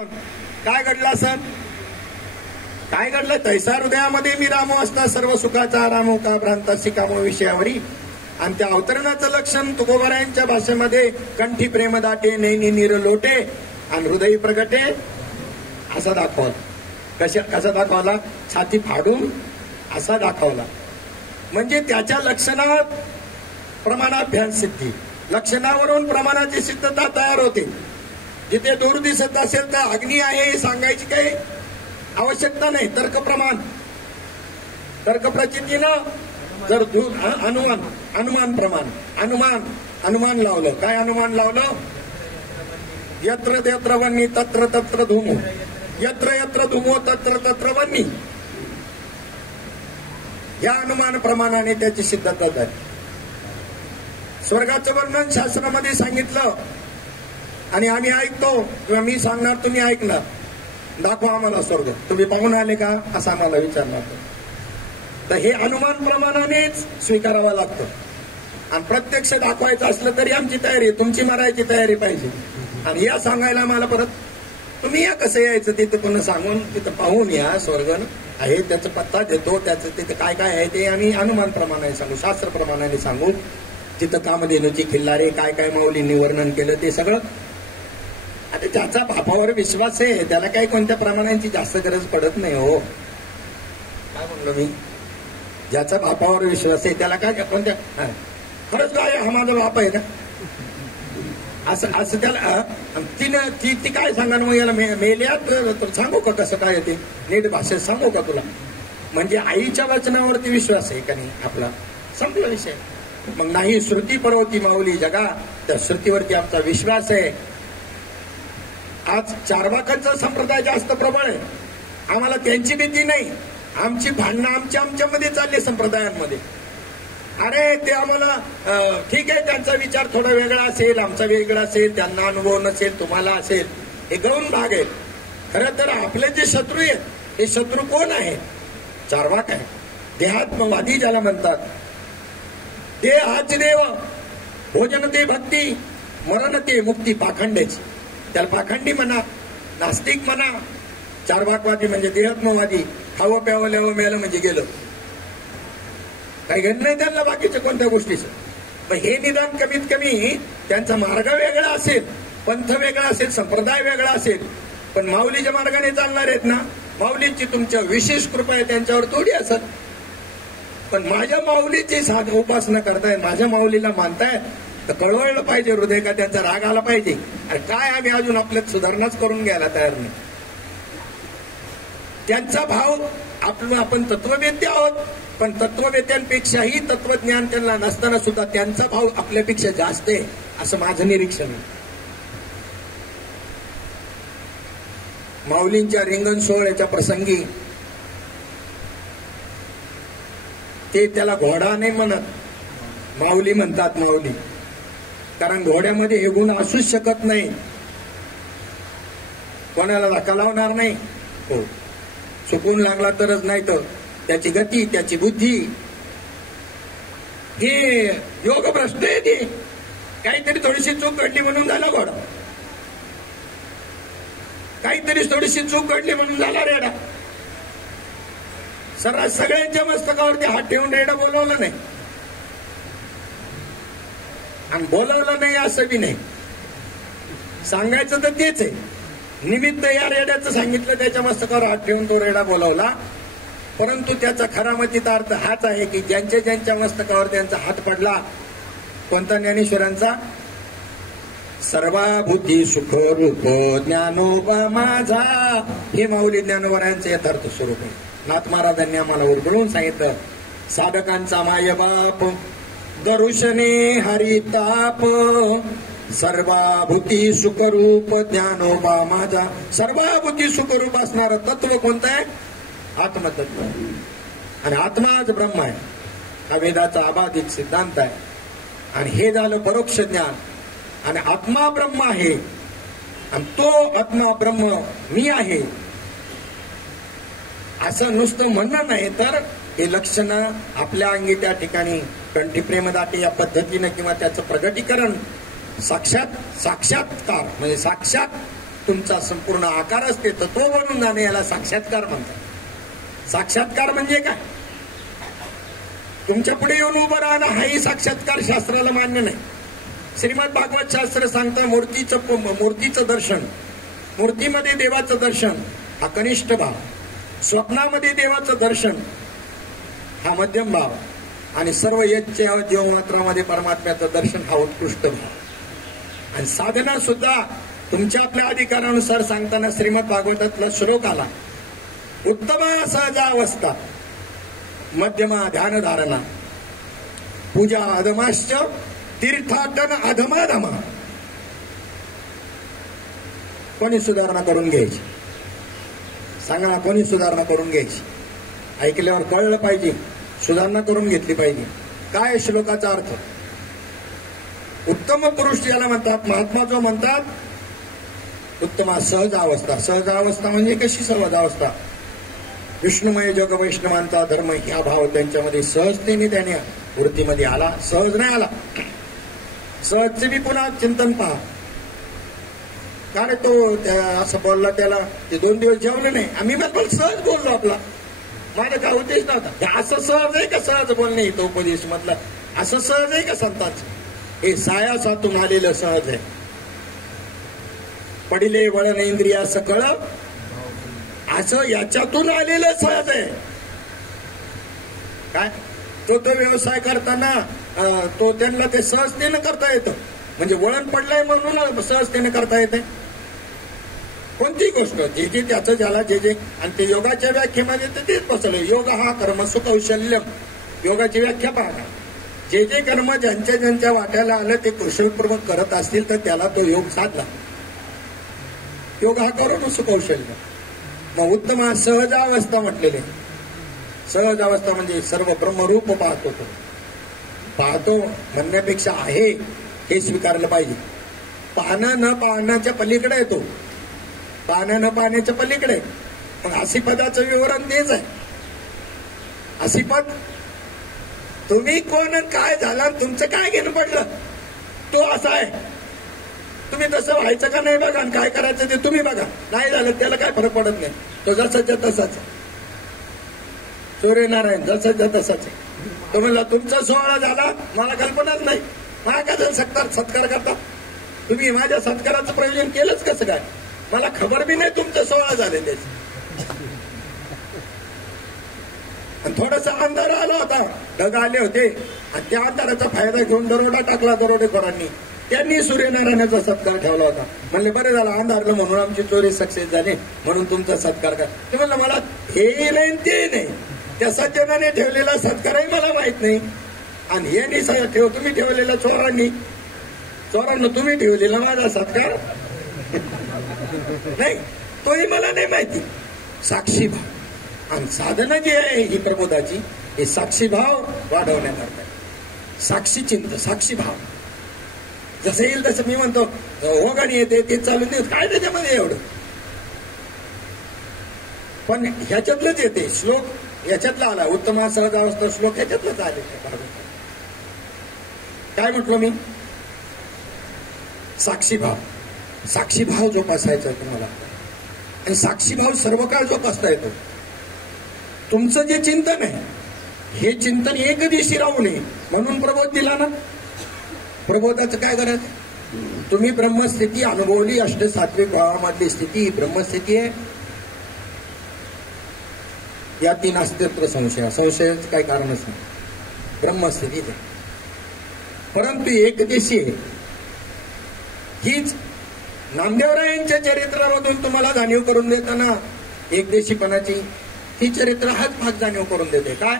काय घडलं असं? काय घडलं? तैसा हृदयामध्ये मी रामो असता सर्व सुखाचा रामो का भ्रांता शिकामो विषयावरी. आणि त्या अवतरणाचं लक्षण तुकोबारायांच्या भाषेमध्ये कंठी प्रेम दाटे नैनी नीर लोटे आणि हृदय प्रगटे असा दाखवला. कसा दाखवला? छाती फाडून असा दाखवला. म्हणजे त्याच्या लक्षणात प्रमाणाभ्यास सिद्धी, लक्षणावरून प्रमाणाची सिद्धता तयार होते. जिथे दूर दिसत असेल तर अग्नी आहे हे सांगायची काही आवश्यकता नाही. तर्क प्रचितीनं जर अनुमान प्रमाण अनुमान लावलं. काय अनुमान लावलं? यत्र यत्र वन्नी तत्र तत्र धूमो, यत्र यत्र धूमो तत्र तत्र वन्नी. या अनुमान प्रमाणाने त्याची सिद्धता झाली. स्वर्गाचं वर्णन शास्त्रामध्ये सांगितलं आणि आम्ही ऐकतो किंवा मी सांगणार, तुम्ही ऐकणार. दाखवा आम्हाला स्वर्ग, तुम्ही पाहून आले का असं आम्हाला विचारणार. तर हे अनुमान प्रमाणानेच स्वीकारावं लागतं. आणि प्रत्यक्ष दाखवायचं असलं तरी आमची तयारी, तुमची मारायची तयारी पाहिजे. आणि या सांगायला आम्हाला परत तुम्ही या कसं यायचं तिथे पुन्हा सांगून तिथं पाहून या स्वर्ग आहे, त्याचा पत्ता देतो, त्याचं तिथे काय काय आहे ते आम्ही अनुमान प्रमाणाने सांगू, शास्त्र प्रमाणाने सांगू. तिथं कामधेनूची खिल्लारे काय काय माऊलींनी वर्णन केलं ते सगळं. आता ज्याचा बापावर विश्वास आहे त्याला काही कोणत्या प्रमाणांची जास्त गरज पडत नाही. हो, काय म्हणलो मी? ज्याचा बापावर विश्वास आहे त्याला काय कोणत्या, खरंच काय हा माझा बाप आहे ना असं त्याला ती काय सांगा मग याला मेल्यात सांगू का कसं काय ते नीट भाषेत सांगू का तुला? म्हणजे आईच्या वचनावरती विश्वास आहे का नाही आपला, संपला विषय. मग नाही श्रुती परवती माऊली जगा, त्या श्रुतीवरती आमचा विश्वास आहे. आज चार्वाकांचा संप्रदाय जास्त प्रबळ आहे. आम्हाला त्यांची भीती नाही. आमची भांडणं आमच्यामध्ये चालली संप्रदायांमध्ये. अरे ते आम्हाला ठीक आहे, त्यांचा विचार थोडा वेगळा असेल, आमचा वेगळा असेल, त्यांना अनुभव नसेल, तुम्हाला असेल, हे गौण भाग आहे. खरं तर आपले जे शत्रू आहेत हे शत्रू कोण आहे? चार्वाक आहे, देहात्मवादी ज्याला म्हणतात. ते हाच देव, भोजन ते भक्ती, मरण ते मुक्ती पाखंड्याची. त्याला पाखंडी म्हणा, नास्तिक म्हणा. चार्वाकवादी म्हणजे देहात्मवादी, खावं प्यावं ल्यावं मिळालं म्हणजे गेलं, काही घेत नाही त्यांना बाकीच्या कोणत्या गोष्टीचं. पण हे निदान कमीत कमी त्यांचा मार्ग वेगळा असेल, पंथ वेगळा असेल, संप्रदाय वेगळा असेल, पण माऊलीच्या मार्गाने चालणार आहेत ना. माऊलीची तुमच्या विशेष कृपा आहे त्यांच्यावर थोडी असत. पण माझ्या माऊलीची उपासना करताय, माझ्या माऊलीला मानताय तर कळवळलं पाहिजे हृदय का, त्यांचा राग आला पाहिजे. अरे काय आम्ही अजून आपल्यात सुधारणाच करून घ्यायला तयार नाही. त्यांचा भाव आपण तत्ववेद्य आहोत, पण तत्ववेद्यांपेक्षाही तत्वज्ञान त्यांना नसताना सुद्धा त्यांचा भाव आपल्यापेक्षा जास्त आहे असं माझं निरीक्षण आहे. माऊलींच्या रिंगण सोहळ्याच्या प्रसंगी ते त्याला घोडा नाही म्हणत, माऊली म्हणतात. माऊली कारण घोड्यामध्ये हे गुण असूच शकत नाही, कोणाला धक्का लावणार नाही. हो, चुकून लागला तरच, नाही तर त्याची गती, त्याची बुद्धी हे योग भ्रष्ट आहे. ते काहीतरी थोडीशी चूक घडली म्हणून झाला घोडा, काहीतरी थोडीशी चूक घडली म्हणून झाला रेडा. सर्रास सगळ्यांच्या मस्तकावरती हात ठेवून रेडा बोलवलं नाही, आणि बोलवलं नाही असं बी नाही. सांगायचं तर तेच आहे. निमित्त या रेड्याचं सांगितलं, त्याच्या मस्तकावर हात ठेवून तो रेडा बोलवला. परंतु त्याचा खरा मतीचा अर्थ हाच आहे की ज्यांच्या मस्तकावर त्यांचा हात पडला, कोणता? ज्ञानेश्वरांचा. सर्वाभूती सुख रूप ज्ञानोबा माझा, हे माऊली ज्ञानोबरायांचं यथार्थ स्वरूप आहे. नाथ महाराजांनी आम्हाला उलगडून सांगितलं, साधकांचा मायबाप दरुशने हरिताप, सर्वाभूती सुखरूप ज्ञानोबा माझा. सर्वाभूती सुखरूप असणारं तत्व कोणतं आहे? आत्मतत्व. आणि आत्माच ब्रह्म आहे, हा वेदाचा अबाधित सिद्धांत आहे. आणि हे झालं परोक्ष ज्ञान. आणि आत्मा ब्रह्म आहे, आणि तो आत्मा ब्रह्म मी आहे असं नुसतं म्हणणं नाही, तर हे लक्षण आपल्या अंगी त्या ठिकाणी कंठी प्रेमदाटे या पद्धतीनं किंवा त्याचं प्रगटीकरण साक्षात्कार म्हणजे साक्षात तुमचा संपूर्ण आकारच ते तत्व बनून जाणे याला साक्षात्कार म्हणतात. साक्षात्कार म्हणजे काय? तुमच्या पुढे येऊन उभं राहणं हाही साक्षात्कार शास्त्राला मान्य नाही. श्रीमद भागवत शास्त्र सांगतं मूर्तीचं दर्शन, मूर्तीमध्ये देवाचं दर्शन हा कनिष्ठ भाव, स्वप्नामध्ये देवाचं दर्शन हा मध्यम भाव आणि सर्व यज्ञ जीवमात्रामध्ये परमात्म्याचं दर्शन हा उत्कृष्ट भाव. आणि साधना सुद्धा तुमच्या आपल्या अधिकारानुसार सांगताना श्रीमद भागवतातला श्लोक आला, उत्तमा सहजावस्था, मध्यमा ध्यानधारणा, पूजा अधमाश्च, तीर्थाटन अधमाधमा. कोणी सुधारणा करून घ्यायची? सांगा ना, कोणी सुधारणा करून घ्यायची? ऐकल्यावर कळलं पाहिजे, सुधारणा करून घेतली पाहिजे. काय श्लोकाचा अर्थ? उत्तम पुरुष याला म्हणतात, महात्मा जो म्हणतात उत्तम सहज अवस्था. सहज अवस्था म्हणजे कशी सहज अवस्था? विष्णुमय जग वैष्णवांचा धर्म ह्या भाव त्यांच्यामध्ये सहजतेने त्याने वृत्तीमध्ये आला. सहज नाही आला, सहजचे बी पुन्हा चिंतन पहा. कारण तो असं बोलला, त्याला ते 2 दिवस जेवले नाही. आम्ही पण सहज बोललो, आपला माझा काय उद्देश नव्हता. असं सहज आहे का सहज बोलणे? तो उपदेश मधला असं सहज आहे का संतांचं? हे सायासातून आलेलं सहज आहे. पडिले वळण इंद्रिया सकळ, असं याच्यातून आलेलं सहज आहे. काय तो व्यवसाय करताना तो त्यांना ते सहजतेनं करता येतं. म्हणजे वळण पडलंय म्हणून सहजतेनं करता येते. कोणतीही गोष्ट जे जे त्याचं ज्याला जे जे, आणि ते योगाच्या व्याख्येमध्ये तेच बसलंय. योग हा कर्मसु कौशल्यम. योगाची व्याख्या पाहता, जे जे कर्म ज्यांच्या ज्यांच्या वाट्याला आलं ते कुशलपूर्वक करत असतील तर त्याला तो योग साधला. योग हा कर्मसु कौशल्य. मग उत्तम सहजावस्था म्हटलेले. सहज अवस्था म्हणजे सर्व ब्रह्मरूप पाहतो. तो पाहतो म्हणण्यापेक्षा आहे हे स्वीकारलं पाहिजे. पाहणं न पाहण्याच्या पलीकडे येतो, पाहणं न पाहण्याच्या पलीकडे. मग असिपदाचं विवरण तेच आहे. असिपद, तुम्ही कोण काय झालं, तुमचं काय घेणं पडलं, तो असा आहे. तुम्ही तसं व्हायचं का नाही बघा, आणि काय करायचं ते तुम्ही बघा. नाही झालं त्याला काय फरक पडत नाही. तो जसाच्या तसाच. सूर्यनारायण जसाच्या तसाच. तो म्हणला तुमचा सोहळा झाला, मला कल्पनाच नाही, मला काय सत्कार करता तुम्ही? माझ्या सत्काराचं प्रयोजन केलंच कसं काय? मला खबर बी नाही तुमचा सोहळा झाले त्याची. थोडासा अंधार आला होता, ढग आले होते, आणि त्या अंधाराचा फायदा घेऊन दरोडा टाकला दरोडेखोरांनी. त्यांनी सूर्यनारायणाचा सत्कार ठेवला होता. म्हणले बरे झालं अंधारलं म्हणून आमची चोरी सक्सेस झाली, म्हणून तुमचा सत्कार करा. ते म्हणलं मला हे नाही ते नाही, त्या सज्जनाने ठेवलेला सत्कारही मला माहित नाही, आणि यांनी तुम्ही ठेवलेला चोरांना तुम्ही ठेवलेला माझा सत्कार नाही, तोही मला नाही माहिती. साक्षीभाव आणि साधना जी आहे ही प्रबोधाची, हे साक्षीभाव वाढवण्याकरता. साक्षी चिंत, साक्षीभाव जसं येईल तसं. मी म्हणतो हो गाडी येते ते चालून देत, काय त्याच्यामध्ये एवढं? पण ह्याच्यातलंच येते श्लोक, ह्याच्यातला आला. उत्तम सहज अवस्था श्लोक ह्याच्यातलंच आले. काय म्हटलं मी? साक्षीभाव. साक्षीभाव जोपासायचा तुम्हाला, आणि साक्षीभाव सर्व काळ जोपासता येतो. तुमचं जे चिंतन आहे हे चिंतन एक दिवशी राहू नये म्हणून प्रबोध दिला ना. प्रबोधाचं काय करायचं? तुम्ही ब्रह्मस्थिती अनुभवली. अष्टसात्विक भावामधली स्थिती ही ब्रह्मस्थिती आहे. या 3 अस्तित्व संशयाचं काही कारणच नाही. ब्रह्मस्थितीच आहे. परंतु एकदेशी आहे. हीच नामदेवरायांच्या चरित्रामधून तुम्हाला जाणीव करून देताना एकदेशीपणाची ही चरित्र हाच भाग जाणीव करून देते. काय?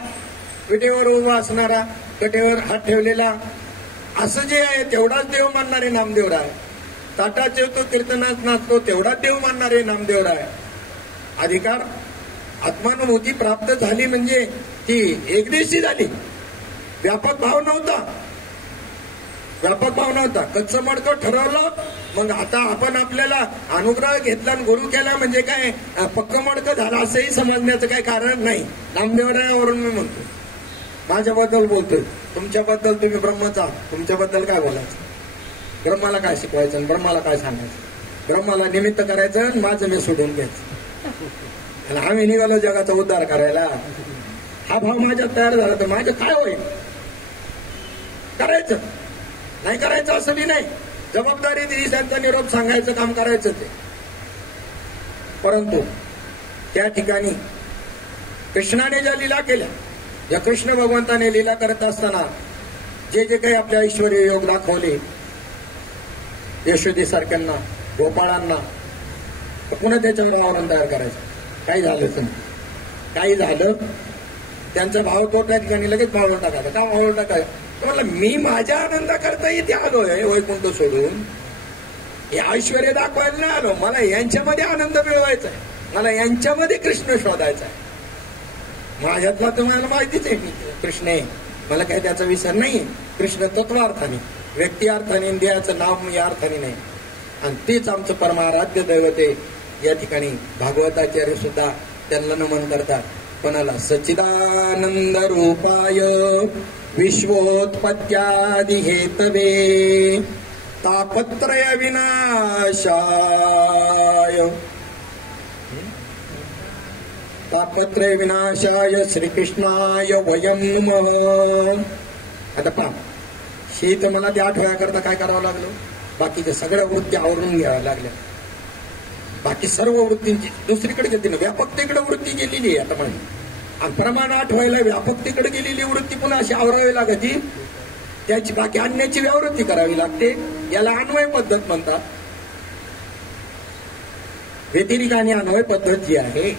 विटेवर उभा असणारा, कटेवर हात ठेवलेला, असं जे आहे तेवढाच देव मानणारे नामदेवराय. ताटाचे तो कीर्तनात नाचतो तेवढाच देव मानणारे नामदेवराय. अधिकार आत्मानुभूती प्राप्त झाली म्हणजे ती एकदेशी झाली. व्यापक भाव नव्हता. कच्चं मडकं ठरवलं, मग आता आपण आपल्याला अनुग्रह घेतला आणि गुरु केला म्हणजे काय पक्क मडकं झालं असंही समजण्याचं काही कारण नाही. नामदेवरायावरून मी म्हणतो, माझ्याबद्दल बोलतोय, तुमच्याबद्दल तुम्ही ब्रह्मचा, तुमच्याबद्दल काय बोलायचं? ब्रह्माला काय शिकवायचं आणि ब्रह्माला काय सांगायचं? ब्रह्माला निमित्त करायचं आणि माझं मी सोडून घ्यायचं. आणि आम्ही निघालो जगाचा उद्धार करायला. हा भाव माझ्यात तयार झाला तर माझं काय होईल? करायचं नाही करायचं असं बी नाही. जबाबदारी दिली त्यांचा निरोप सांगायचं काम करायचं ते. परंतु त्या ठिकाणी कृष्णाने ज्या लीला केल्या, या कृष्ण भगवंताने लीला करत असताना जे जे काही आपल्या ऐश्वर्य योग दाखवले यशोदेसारख्यांना, गोपाळांना, पुन्हा त्याच्यावर आवरण तयार करायचं. काही झालंच नाही. काही झालं त्यांचा भाव तो त्या ठिकाणी लगेच भावून टाकायचा. का भावून टाकायचं? म्हटलं मी माझ्या आनंदाकरता इथे आलोय वैकुंठ सोडून. हे ऐश्वर्य दाखवायला नाही आलो. मला यांच्यामध्ये आनंद मिळवायचा आहे. मला यांच्यामध्ये कृष्ण शोधायचा आहे. माझ्यातला तुम्हाला माहितीच आहे मी कृष्ण आहे. मला काही त्याचा विसर नाहीये. कृष्ण तत्वार्थाने, व्यक्ती अर्थाने, देहाचं नाव या अर्थाने नाही. आणि तेच आमचं परमाराध्य दैवत आहे. या ठिकाणी भागवताचार्य सुद्धा त्यांना नमन करतात. कोणाला? सच्चिदानंद रूपाय विश्वोत्पत्त्यादि हेतवे तापत्रय विनाशाय तापत्रय विनाशाय श्रीकृष्णाय वयं नमः. आता पहा, शीत मला त्या आठवड्याकरता काय करावं लागलं? बाकीच्या सगळ्या वृत्ती आवरून घ्याव्या लागल्या. बाकी सर्व वृत्तींची दुसरीकडे गेली ना, व्यापकतेकडे वृत्ती गेलेली आहे आता माझी. आणि प्रमाण आठवायला व्यापकतेकडे गेलेली वृत्ती पुन्हा अशी आवरावी लागते. त्याची बाकी आणण्याची व्यावृत्ती करावी लागते. याला अन्वय पद्धत म्हणतात. व्यतिरिक आणि अन्वय पद्धत जी आहे,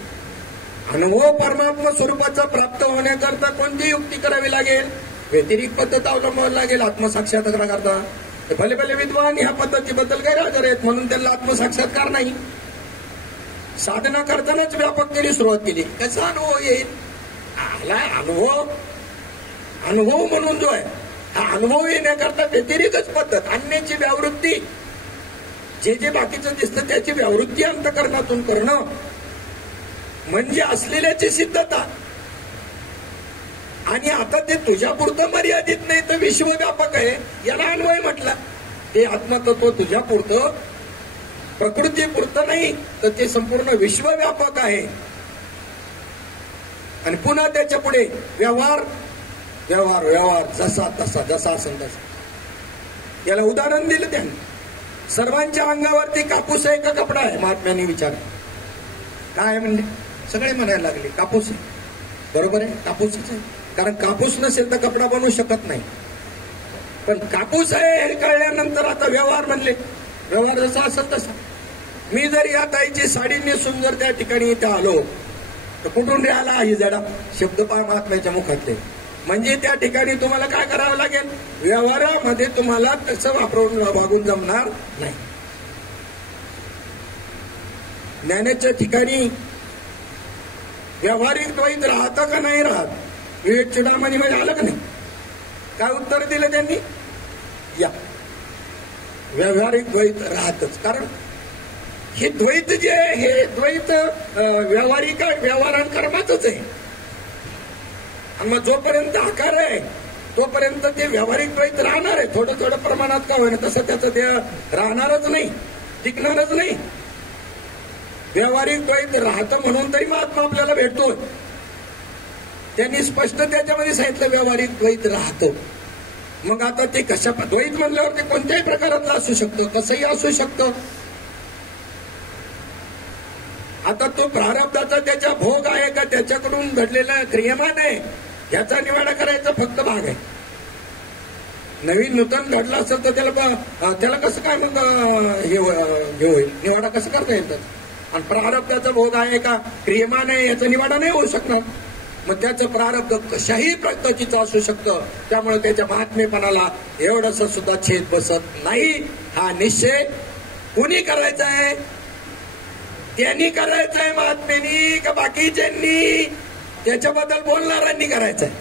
अनुभव परमात्मा स्वरूपाचा प्राप्त होण्याकरता कोणती युक्ती करावी लागेल? व्यतिरिक पद्धत अवलंबावी लागेल आत्मसाक्षात्कार करता. भले भले विद्वान ह्या पद्धतीबद्दल गैरहजर आहेत म्हणून त्यांना आत्मसाक्षात्कार नाही. साधना करतानाच व्यापकतेने सुरुवात केली. कसा अनुभव येईल? आला अनुभव म्हणून जो आहे, हा अनुभव येण्याकरता व्यतिरिकच पद्धत, आणण्याची व्यावृत्ती, जे जे बाकीचं दिसतं त्याची व्यावृत्ती अंतःकरणातून करणं म्हणजे असलेल्याची सिद्धता. आणि आता ते तुझ्यापुरतं मर्यादित नाही तर विश्वव्यापक आहे, याला अन्वय म्हटला. ते आत्मतत्व तुझ्यापुरतं, प्रकृतीपुरतं नाही तर ते संपूर्ण विश्वव्यापक आहे. आणि पुन्हा त्याच्या पुढे व्यवहार व्यवहार व्यवहार जसा तसा, जसा असेल तसा. याला उदाहरण दिलं त्यांनी. सर्वांच्या अंगावरती कापूस आहे का कपडा आहे? महात्म्यांनी विचारलं. काय म्हणजे? सगळे म्हणायला लागले कापूस आहे. बरोबर आहे, कापूसच आहे. कारण कापूस नसेल तर कपडा बनवू शकत नाही. पण कापूस आहे हे कळल्यानंतर आता व्यवहार म्हणले. व्यवहार जसा असेल तसा. मी जर या ताईची साडी नेसून जर त्या ठिकाणी इथे आलो तर कुठून आला ही जडा? शब्द पहा महात्म्याच्या मुखातले. म्हणजे त्या ठिकाणी तुम्हाला काय करावं लागेल? व्यवहारामध्ये तुम्हाला तसं वापरून वागून जमणार नाही. ज्ञानाच्या ठिकाणी व्यावहारिक द्वैत राहतं का नाही राहत? विवेक चुडामणी मध्ये आलं का नाही? काय उत्तर दिलं त्यांनी? या व्यावहारिक द्वैत राहतच. कारण हे द्वैत जे आहे हे द्वैत व्यावहारिक व्यवहारांकर्माचंच आहे. आणि मग जोपर्यंत आकार आहे तोपर्यंत ते व्यावहारिक द्वैत राहणार आहे. थोडं थोडं प्रमाणात का होईना तसं त्याचं ते राहणारच नाही, टिकणारच नाही. व्यावहारिक द्वैत राहतं म्हणून तरी महात्मा आपल्याला भेटतो. त्यांनी स्पष्ट त्याच्यामध्ये सांगितलं व्यावहारिक द्वैत राहतं. मग आता ते कशा द्वैत म्हणल्यावर ते कोणत्याही प्रकारातलं असू शकतं, कसंही असू शकतं. आता तो प्रारब्धाचा त्याच्या भोग आहे का त्याच्याकडून घडलेला क्रियमान आहे याचा निवाडा करायचा फक्त भाग आहे. नवीन नूतन घडलं असेल तर त्याला कसं काय मग हे होईल? निवाडा कसं करता येईल? आणि प्रारब्धाचा भोग आहे का क्रियमान आहे याचा निवाडा नाही होऊ शकणार. मग त्याचं प्रारब्ध कशाही पद्धतीचं असू शकतं. त्यामुळे त्याच्या महात्मेपणाला एवढंसं सुद्धा छेद बसत नाही. हा निश्चय कुणी करायचा आहे? त्यांनी करायचं आहे महात्मेनी का बाकीच्यांनी? त्याच्याबद्दल बोलणाऱ्यांनी करायचं आहे.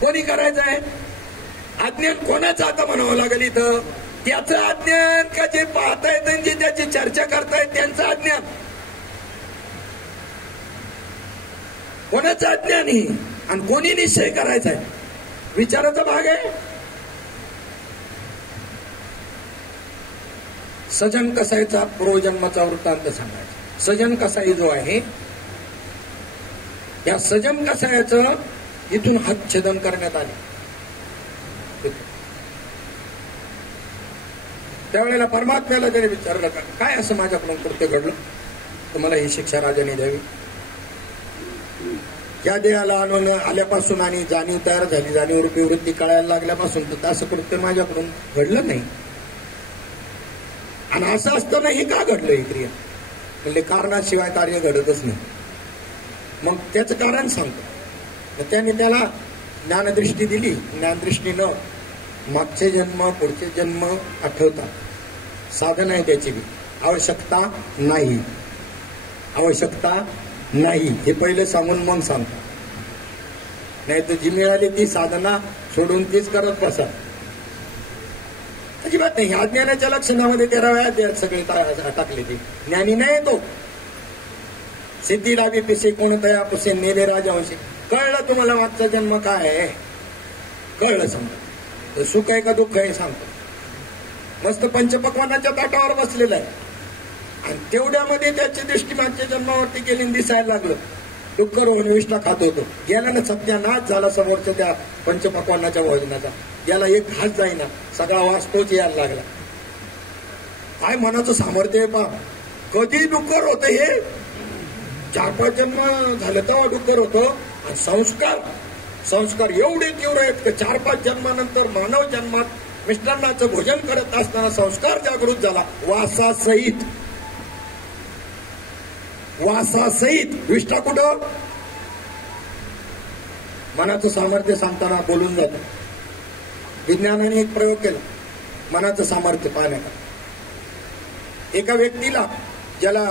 कोणी करायचं आहे? अज्ञान कोणाचं आता म्हणावं लागेल इथं? त्याचं अज्ञान का जे पाहतायत आणि जे त्याची चर्चा करतायत त्यांचं अज्ञान? कोणाचं अज्ञान ही? आणि कोणी निश्चय करायचा आहे? विचाराचा भाग आहे. सजन कसाईचा पूर्वजन्माचा वृत्तांत सांगायचा. सजन कसाई जो आहे, या सजन कसायाचं इथून हातछेदन करण्यात आले. त्यावेळेला परमात्म्याला त्याने विचारलं, काय असं माझ्याकडून कृत्य घडलं, तुम्हाला ही शिक्षा राजाने द्यावी. या देहाला आणून आल्यापासून आणि जाणीव तयार झाली, जाणीव रूपी वृत्ती कळायला लागल्यापासून तर असं कृत्य माझ्याकडून घडलं नाही. आणि असं असताना हे का घडलं ही क्रिया, म्हणजे कारणाशिवाय कार्य घडतच नाही. मग त्याचं कारण सांगतो. त्याने त्याला ज्ञानदृष्टी दिली. ज्ञानदृष्टीनं मागचे जन्म पुढचे जन्म आठवतात. साधन आहे त्याची बी. आवश्यकता नाही, आवश्यकता नाही हे पहिले सांगून मग सांगतात. नाही तर जी मिळाली ती साधना सोडून तीच करत बसा, अजिबात नाही. अज्ञानाच्या लक्षणामध्ये 13व्या अध्यायात सगळे टाकले. ते ज्ञानी नाही तो. सिद्धीला बी पिसे कोणत्या पुसे नेले राजावंशी. कळलं तुम्हाला मागचा जन्म काय आहे, कळलं समजा. सुख आहे का दुःख आहे सांगतो. मस्त पंचपक्वानाच्या ताटावर बसलेला आहे आणि तेवढ्यामध्ये त्याची दृष्टी मागच्या जन्मावरती केली, दिसायला लागलं. डुक्कर होऊन विष्ठा खात होतो. गेला ना, सत्यानाश झाला समोरच्या त्या पंचपक्वानाच्या भोजनाचा. याला एक हात जाईना, सगळा वास तोच यायला लागला. काय मनाचं सामर्थ्य आहे पा. कधी डुक्कर होतं हे, 4-5 जन्म झाले तेव्हा डुक्कर होतं. आणि संस्कार एवढे तीव्र आहेत की 4-5 जन्मानंतर मानव जन्मात मिष्टान्नाचं भोजन करत असताना संस्कार जागृत झाला. वासासहित विष्ठा कुठं. मनाचं सामर्थ्य सांगताना बोलून जातं. विज्ञानाने एक प्रयोग केला मनाचं सामर्थ्य पाहण्याचा. एका व्यक्तीला ज्याला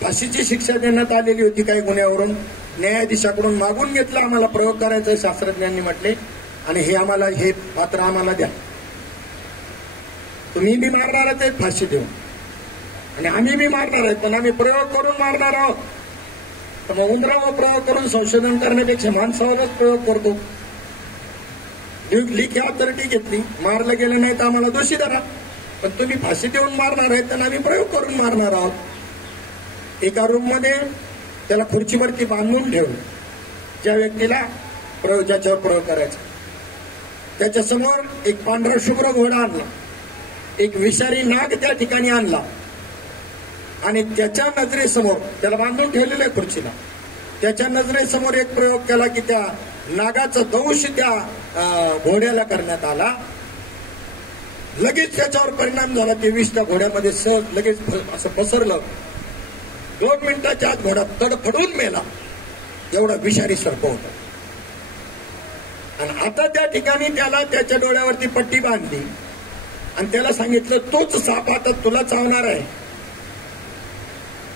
फाशीची शिक्षा देण्यात आलेली होती काही गुन्ह्यावरून, न्यायाधीशाकडून मागून घेतलं, आम्हाला प्रयोग करायचा शास्त्रज्ञांनी म्हटले, आणि हे आम्हाला, हे पात्र आम्हाला द्या. तुम्ही बी मारणारच आहेत फाशी देऊन आणि आम्ही बी मारणार आहेत, पण आम्ही प्रयोग करून मारणार आहोत. तर मग उंदरावर प्रयोग करून संशोधन करण्यापेक्षा माणसावरच प्रयोग करतो. लिखी अथॉरिटी घेतली, मारलं गेलं नाही तर आम्हाला दोषी धरा, पण तुम्ही फाशी देऊन मारणार आहेत तर आम्ही प्रयोग करून मारणार आहोत. एका रूम मध्ये त्याला खुर्चीवरती बांधून ठेवलं. ज्या व्यक्तीला ज्याच्यावर प्रयोग करायचा त्याच्यासमोर एक पांढरा शुभ्र घोडा आणला, एक विषारी नाग त्या ठिकाणी आणला आणि त्याच्या नजरेसमोर, त्याला बांधून ठेवलेलं आहे खुर्चीला, त्याच्या नजरेसमोर एक प्रयोग केला की त्या नागाचा दंश त्या घोड्याला करण्यात आला. लगेच त्याच्यावर परिणाम झाला. ते विष त्या घोड्यामध्ये सहज लगेच असं पसरलं. 2 मिनिटाच्या आत घोडा तडफडून मेला. एवढा विषारी सर्प होता. आणि आता त्या ठिकाणी त्याला त्याच्या डोळ्यावरती पट्टी बांधली आणि त्याला सांगितलं, तोच साप आता तुला चावणार आहे.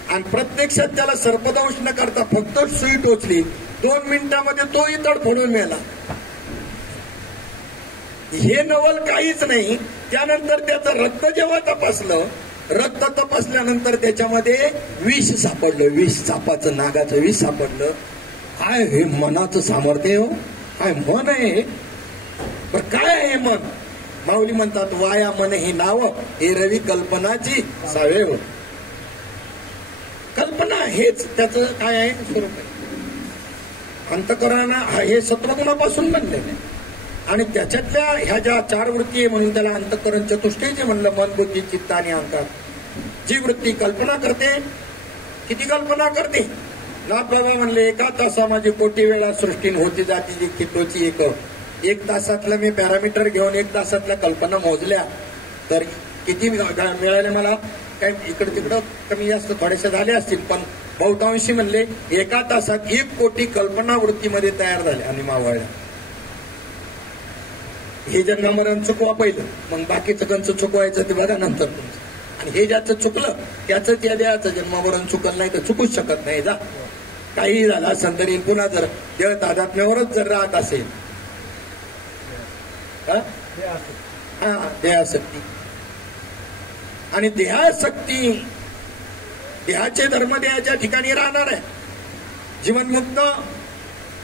आणि प्रत्यक्षात त्याला सर्पदंश न करता फक्त सुई टोचली. 2 मिनिटांमध्ये तोही तडफडून मेला. हे नवल काहीच नाही. त्यानंतर त्याचं रक्त जेव्हा तपासलं, रक्त तपासल्यानंतर त्याच्यामध्ये विष सापडलं. विष, सापाचं, नागाचं विष सापडलं. काय हे मनाचं सामर्थ्य हो, काय मन आहे. पण काय आहे हे मन. माऊली म्हणतात, वाया मन ही नाव हे रवी कल्पनाची सावे हो. कल्पना हेच त्याचं काय आहे स्वरूप आहे. अंतःकरणा हे सत्वगुणापासून बनलेलं आहे आणि त्याच्यातल्या ह्या ज्या 4 वृत्ती आहे म्हणून त्याला अंतःकरण चतुष्टय जे म्हणलं, मन, बुद्धी, चित्त आणि अहंकार. जी वृत्ती कल्पना करते, किती कल्पना करते. नाथबाबा म्हणले, 1 तासामध्ये कोटी वेळा सृष्टी होती जाती जी कितोची एक. 1 तासातलं मी पॅरामीटर घेऊन 1 तासातल्या कल्पना मोजल्या तर किती मिळाले मला. काय इकडं तिकडं कमी जास्त थोडेसे झाले असतील, पण बहुतांशी म्हणले 1 तासात 1 कोटी कल्पना वृत्तीमध्ये तयार झाल्या आणि मावळल्या. हे जन्ममरण चुकवा पहिलं, मग बाकीचं गंच चुकवायचं ते बघा नंतर तुमचं. आणि हे ज्याचं चुकलं त्याचं त्या देहाचं जन्ममरण चुकलं नाही तर चुकूच शकत नाही. जा काही झालं असेल तरी पुन्हा जर देह तादात्म्यावरच जर राहत असेल, देहासक्ती. आणि देहासक्ती, देहाचे धर्म देहाच्या ठिकाणी राहणार आहे. जीवनमुक्त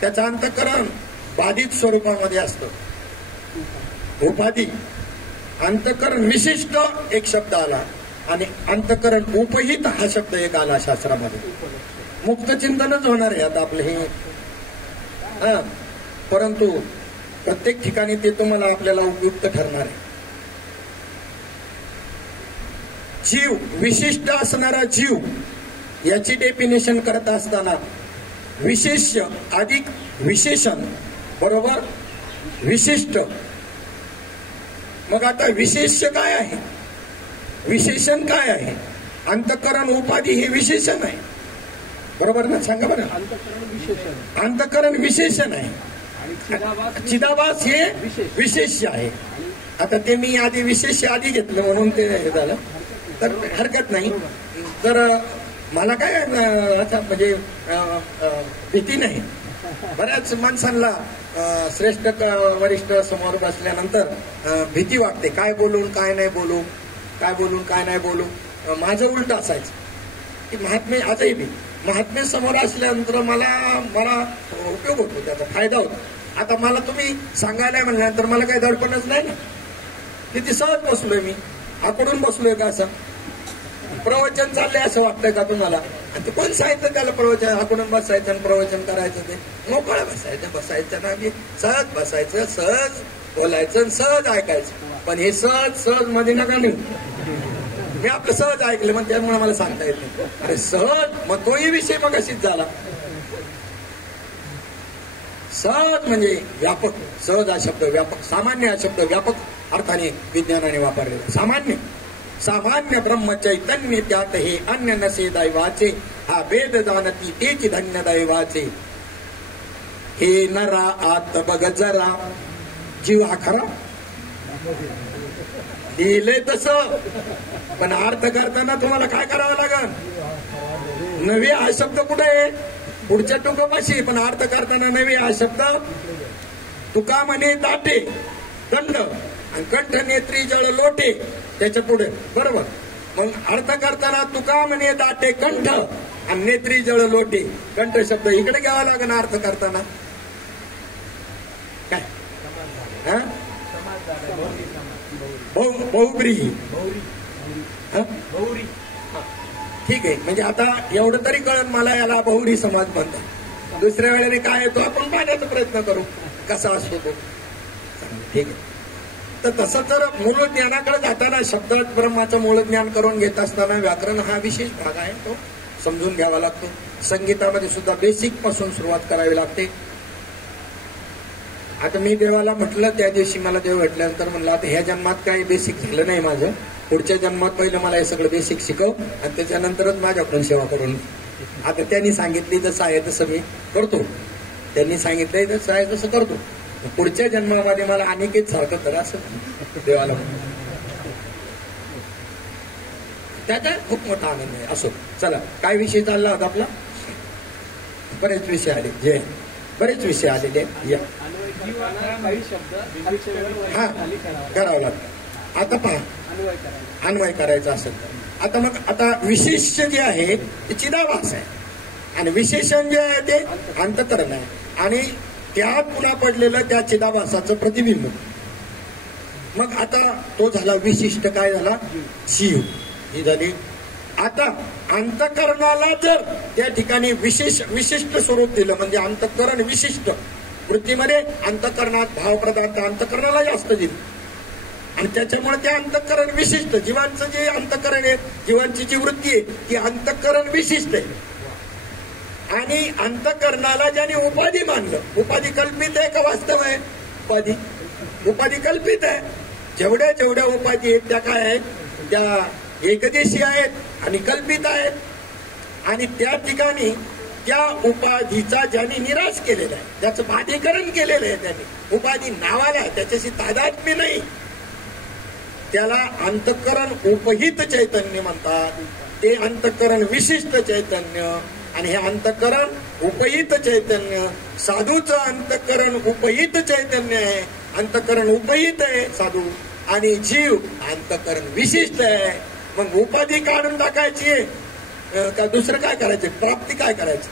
त्याचं अंतःकरण बाधित स्वरूपामध्ये असतं. उपाधी अंतःकरण विशिष्ट एक शब्द आला आणि अंतःकरण उपहित हा शब्द एक आला शास्त्रामध्ये. मुक्त चिंतनच होणार आहे आता आपलं हे. परंतु प्रत्येक ठिकाणी ते तुम्हाला आपल्याला उपयुक्त ठरणार आहे. जीव विशिष्ट असणारा जीव याची डेफिनेशन करत असताना विशेष्य अधिक विशेषण बरोबर विशिष्ट. मग आता विशेष्य काय आहे, विशेषण काय आहे? अंतःकरण उपाधी हे विशेषण आहे बरोबर ना? सांगा बरं. अंतःकरण विशेषण आहे, चिदाभास हे विशेष्य आहे. आता ते मी आधी विशेष्य आधी घेतलं म्हणून ते हे झालं तर हरकत नाही. तर मला काय आता म्हणजे भीती नाही. बऱ्याच माणसांना श्रेष्ठ वरिष्ठ समोर बसल्यानंतर भीती वाटते, काय बोलून काय नाही बोलू, काय बोलून काय नाही बोलू. माझं उलट असायचं की महात्मे आजही बी महात्मे समोर असल्यानंतर मला उपयोग होतो, त्याचा फायदा होतो. आता मला तुम्ही सांगायला म्हणल्यानंतर मला काही दडपणच नाही ना. किती सहज बसलोय मी, आकडून बसलोय का असं प्रवचन चाललंय असं वाटतंय का तुम्हाला? आणि ते कोण सांगितलं त्याला प्रवचन आकडून बसायचं आणि प्रवचन करायचं? ते मोकळं बसायचं ना, की सहज बसायचं, सहज बोलायचं, सहज ऐकायचं. पण हे सहज मध्ये नका नाही. मी आपलं सहज ऐकलं मग त्यामुळे मला सांगता येत नाही. अरे सहज, मग तोही विषय मग अशीच झाला. सहज म्हणजे व्यापक, सहज हा शब्द व्यापक, सामान्य हा शब्द व्यापक अर्थाने विज्ञानाने वापरलेला. सामान्य ब्रह्म चैतन्य त्यात हे अन्य नसे दैवाचे, हा वेद जाणती तेची धन्य दैवाचे. हे नरा आत बघ जरा, जीव हा खरा लिहिलंय तसं, पण अर्थ करताना तुम्हाला काय करावं लागल? नवे हा शब्द कुठे आहे? पुढच्या टोकापाशी. पण अर्थ करताना नवे हा शब्द. तुका म्हणे दाटे दंड आणि कंठ नेत्री जळ लोटे त्याच्या पुढे बरोबर. मग अर्थ करताना तुका म्हणे दाटे कंठ आणि नेत्री जळ लोटे, कंठ शब्द इकडे घ्यावा लागेल अर्थ करताना. काय बहुब्रीही ठीक आहे. म्हणजे आता एवढं तरी कळत मला याला बहुरी समाज म्हणतात. दुसऱ्या वेळेने काय येतो आपण पाहण्याचा प्रयत्न करू कसा असतो तो. ठीक आहे. तर तसं तर मूळ ज्ञानाकडे जाताना शब्द ब्रह्माचं मूळ ज्ञान करून घेत असताना व्याकरण हा विशेष भाग आहे, तो समजून घ्यावा लागतो. संगीतामध्ये सुद्धा बेसिक पासून सुरुवात करावी लागते. आता मी देवाला म्हटलं त्या दिवशी, मला देव भेटल्यानंतर म्हणलं आता ह्या जन्मात काही बेसिक झालं नाही माझं, पुढच्या जन्मात पहिलं मला हे सगळं बेसिक शिकव आणि त्याच्यानंतरच माझ्याकडून सेवा करून. आता त्यांनी सांगितली जसं आहे तसं मी करतो, त्यांनी सांगितलंय तसं आहे तसं करतो. पुढच्या जन्मामध्ये मला अनिकेत सारखं करा असं देवाला. त्याचा खूप मोठा आनंद आहे. असो चला, काय विषय चालला होता आपला? बरेच विषय आले, जे बरेच विषय आलेले. या हा करावं लागतं. आता पहा, अन्वय करायचा असेल तर आता मग आता विशेष्य जे आहे ते चिदाभास आहे आणि विशेषण जे आहे ते अंतःकरण आहे आणि त्यात पुन्हा पडलेलं त्या चिदाभासाचं प्रतिबिंब. मग आता तो झाला विशिष्ट, काय झाला? जीव ही झाली. आता अंतःकरणाला जर त्या ठिकाणी विशिष्ट स्वरूप दिलं म्हणजे अंतःकरण विशिष्ट वृत्तीमध्ये अंतःकरणात भावपदार्थ अंतःकरणाला जास्त दिलं आणि त्याच्यामुळे ते अंतःकरण विशिष्ट. जीवांचं जे अंतःकरण आहे, जीवांची जी वृत्ती आहे ती अंतःकरण विशिष्ट आहे. आणि अंतःकरणाला ज्याने उपाधी मानलं, उपाधी कल्पित आहे का वास्तव आहे? उपाधी कल्पित आहे. जेवढ्या उपाधी आहेत त्या काय आहेत? त्या एकदेशी आहेत आणि कल्पित आहेत. आणि त्या ठिकाणी त्या उपाधीचा ज्यांनी निराश केलेला आहे, त्याचं बाधीकरण केलेलं आहे, त्यांनी उपाधी नावाला आहे, त्याच्याशी तादात्म्य नाही, त्याला अंतःकरण उपहित चैतन्य म्हणतात. ते अंतःकरण विशिष्ट चैतन्य. आणि हे अंतःकरण उपहित चैतन्य, साधूचं अंतःकरण उपहित चैतन्य आहे. अंतःकरण उपहित आहे साधू आणि जीव अंतःकरण विशिष्ट आहे. मग उपाधी काढून टाकायची आहे का दुसरं काय करायचं? प्राप्ती काय करायची?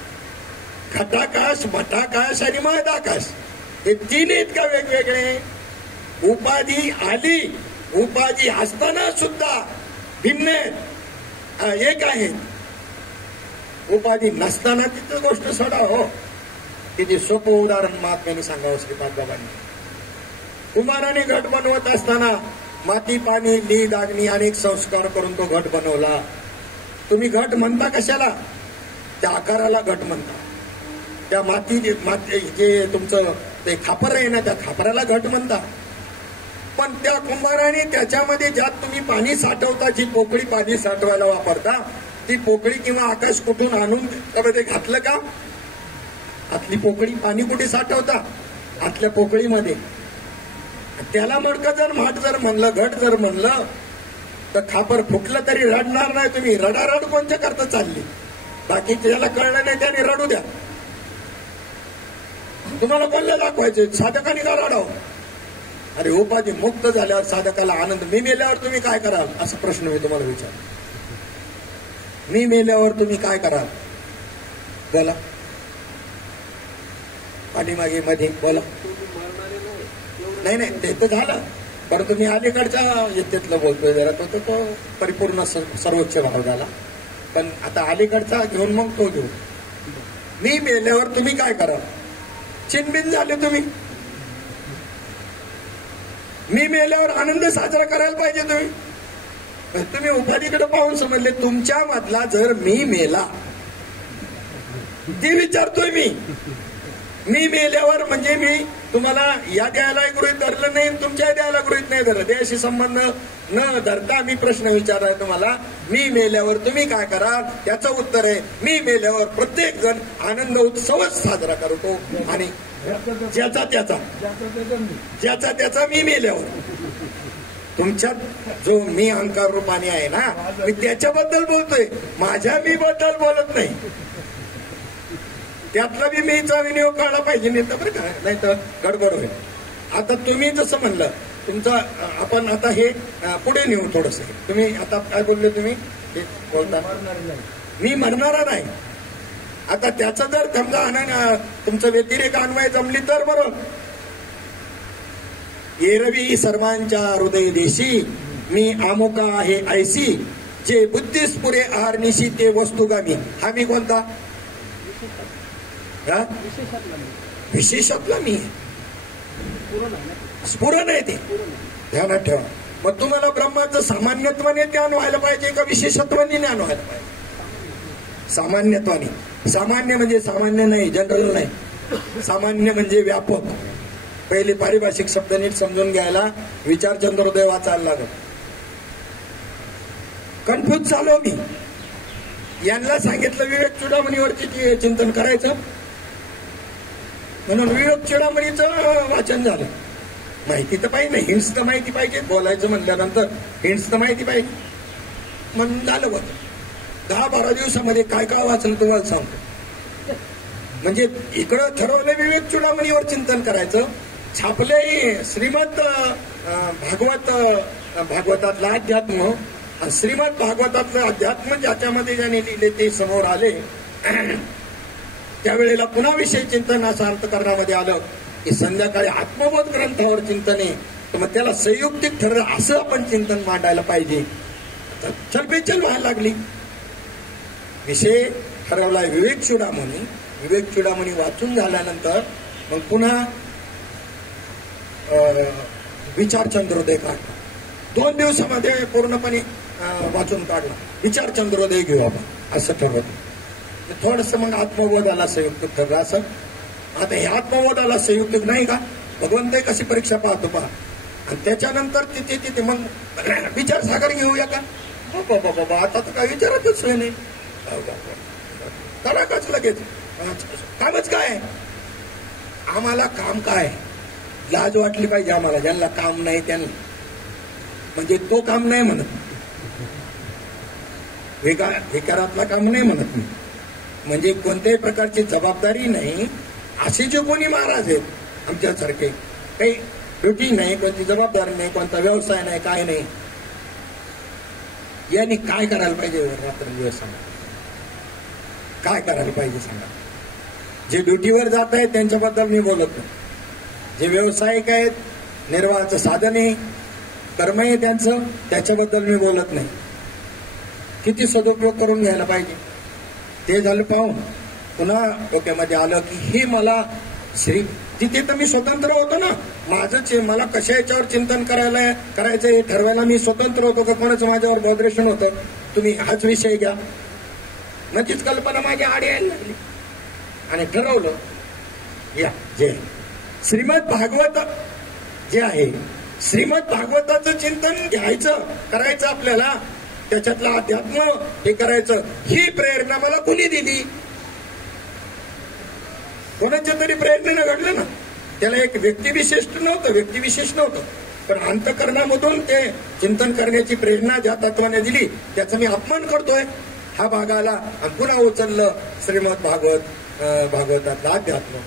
घटाकाश, मठाकाश आणि महदाकाश हे तीन आहेत का वेगवेगळे? उपाधी आली उपाधी असताना सुद्धा भिन्न आहेत, एक आहेत. उपाधी नसताना तिथं गोष्ट सोडा हो. किती सोपं उदाहरण महात्म्याने सांगावं श्रीपाद बाबांनी. कुमाराने घट बनवत असताना माती, पाणी, लीद, अग्नी अनेक संस्कार करून तो घट बनवला. तुम्ही घट म्हणता कशाला? त्या आकाराला घट म्हणता. त्या माती जे तुमचं ते खापर आहे ना, त्या खापराला घट म्हणता. पण त्या कुंभाराने त्याच्यामध्ये ज्यात तुम्ही पाणी साठवता, जी पोकळी पाणी साठवायला वापरता, ती पोकळी किंवा आकाश कुठून आणून त्यामध्ये घातलं का? आतली पोकळी पाणी कुठे साठवता? आतल्या पोकळीमध्ये. त्याला मोडकं जर माठ जर म्हणलं, घट जर म्हणलं, तर खापर फुटलं तरी रडणार नाही तुम्ही. रडारड कोणत्या करता चालली? बाकी त्याला कळलं नाही त्याने रडू द्या. तुम्हाला कोणला दाखवायचे? साधकाने का रडावं? अरे उपाधी मुक्त झाल्यावर साधकाला आनंद. मी मेल्यावर तुम्ही काय कराल असा प्रश्न मी तुम्हाला विचार. मी मेल्यावर तुम्ही काय कराल? बोला. पाठीमागे मध्ये बोला. नाही ते तर झालं, परंतु मी अलीकडच्या येतेतलं बोलतोय जरा. तो परिपूर्ण सर्वोच्च भाव झाला. पण आता अलीकडचा घेऊन मग तो घेऊ. मी मेल्यावर तुम्ही काय कराल? चिनबिन झाले तुम्ही. मी मेल्यावर आनंद साजरा करायला पाहिजे तुम्ही. तुम्ही उपाधीकडे पाहून समजले. तुमच्या मधला जर मी मेला, ती विचारतोय मी मेल्यावर म्हणजे मी तुम्हाला या देहाला गृहीत धरलं नाही, तुमच्या देहाला गृहीत नाही धरलं. देहाशी संबंध न धरता मी प्रश्न विचारलाय तुम्हाला. मी मेल्यावर तुम्ही काय कराल? त्याचं उत्तर आहे, मी मेल्यावर प्रत्येक जण आनंद उत्सवच साजरा करतो. आणि ज्याचा त्याचा मी मेल्यावर. तुमच्यात जो मी अहंकार रूपाने आहे ना, मी त्याच्याबद्दल बोलतोय, माझ्या मी बद्दल बोलत नाही. त्यातला बी मीचा विनियोग काढला पाहिजे, नाही तर बरं का, नाही तर गडबड होईल. आता तुम्ही जसं म्हणलं तुमचं, आपण आता हे पुढे नेऊ थोडस. तुम्ही आता काय बोलले? तुम्ही बोलता मी म्हणणारा नाही. आता त्याचं जर समजा तुमचं व्यतिरेक अन्वय जमली तर बरोबर. एरवी सर्वांच्या हृदय देशी मी आमुका आहे ऐसी, जे बुद्धीस पुरे आहारनिशी ते वस्तुगामी. हा मी कोणता? विशेषातला मी. स्फुरण आहे ते, ध्यानात ठेवा. मग तुम्हाला ब्रह्माचं सामान्यत्वाने ज्ञान व्हायला पाहिजे का विशेषत्वाने ज्ञान व्हायला पाहिजे? सामान्यत्वाने. सामान्य म्हणजे सामान्य नाही, जनरल नाही. सामान्य म्हणजे व्यापक. पहिले पारिभाषिक शब्द नीट समजून घ्यायला विचार चंद्रोदय वाचायला लागत. कन्फ्युज झालो मी. यांना सांगितलं विवेक चुडामणीवरती चिंतन करायचं, म्हणून विवेक चुडामणीचं वाचन झालं. माहिती तर पाहिजे, हिंट्स तर माहिती पाहिजे. बोलायचं म्हणल्यानंतर हिंट्स तर माहिती पाहिजे. म्हणून झालं होतं. 10-12 दिवसामध्ये काय काय वाचलं तुम्हाला सांगतो. म्हणजे इकडं ठरवलं विवेक चुडामणीवर चिंतन करायचं. छापले श्रीमद भागवतातला अध्यात्म. श्रीमद भागवतातलं अध्यात्म ज्याच्यामध्ये ज्याने लिहिले ते समोर आले. त्यावेळेला पुन्हा विषय चिंतन असं अंतकरणामध्ये आलं की संध्याकाळी आत्मबोध ग्रंथावर चिंतन आहे. तर मग त्याला संयुक्तिक ठरलं असं आपण चिंतन मांडायला पाहिजे. चलपेचल व्हायला लागली. विषय ठरवलाय विवेक चुडामणी. विवेक चुडामणी वाचून झाल्यानंतर मग पुन्हा विचार चंद्रोदय काढला. 2 दिवसामध्ये पूर्णपणे वाचून काढला. विचार चंद्रोदय घेऊ आपण असं ठरवलं. थोडस मग आत्मबोधाला संयुक्त ठरलं असं. आता हे आत्मबोधाला संयुक्त नाही का? भगवंत कशी परीक्षा पाहतो पहा. आणि त्याच्यानंतर तिथे मग विचार सागर घेऊया का? बाबा आता तर काय विचारायचंच सोय नाही. कराच लगेच. कामच काय? आम्हाला काम काय? लाज वाटली पाहिजे आम्हाला. ज्यांना काम नाही त्यांना, म्हणजे तो काम नाही म्हणत, विकारातला काम नाही म्हणत मी. म्हणजे कोणत्याही प्रकारची जबाबदारी नाही असे जे कोणी महाराज आहेत आमच्यासारखे, काही ड्युटी नाही, कोणती जबाबदारी नाही, कोणता व्यवसाय नाही, काय नाही. यांनी काय करायला पाहिजे? रात्रंदिवस सांगा, काय करायला पाहिजे सांगा. जे ड्युटीवर जात आहेत त्यांच्याबद्दल मी बोलत नाही. जे व्यावसायिक आहेत, निर्वाहाचं साधन आहे, कर्म आहे त्यांचं, त्याच्याबद्दल मी बोलत नाही. किती सदुपयोग करून घ्यायला पाहिजे ते झालं पाहून पुन्हा डोक्यामध्ये आलं की हे मला तिथे तर मी स्वतंत्र होतो ना, माझंच मला कशा याच्यावर चिंतन करायचं हे ठरवायला मी स्वतंत्र होतो का कोणाचं माझ्यावर बॉदरेशन होतं. तुम्ही हाच विषय घ्या. नक्कीच कल्पना माझ्या आडी यायला लागली आणि ठरवलं या जे श्रीमद भागवत जे आहे, श्रीमद भागवताचं चिंतन घ्यायचं, करायचं आपल्याला, त्याच्यातलं अध्यात्म हे करायचं. ही प्रेरणा मला कुणी दिली? कोणाच्या तरी प्रेरणेनं घडलं ना. त्याला एक व्यक्तिविशेष नव्हतं, पण अंतःकरणामधून ते चिंतन करण्याची प्रेरणा ज्या तत्वाने दिली त्याचा मी अपमान करतोय हा भागाला. आणि पुन्हा उचललं श्रीमद भागवतातला अध्यात्म.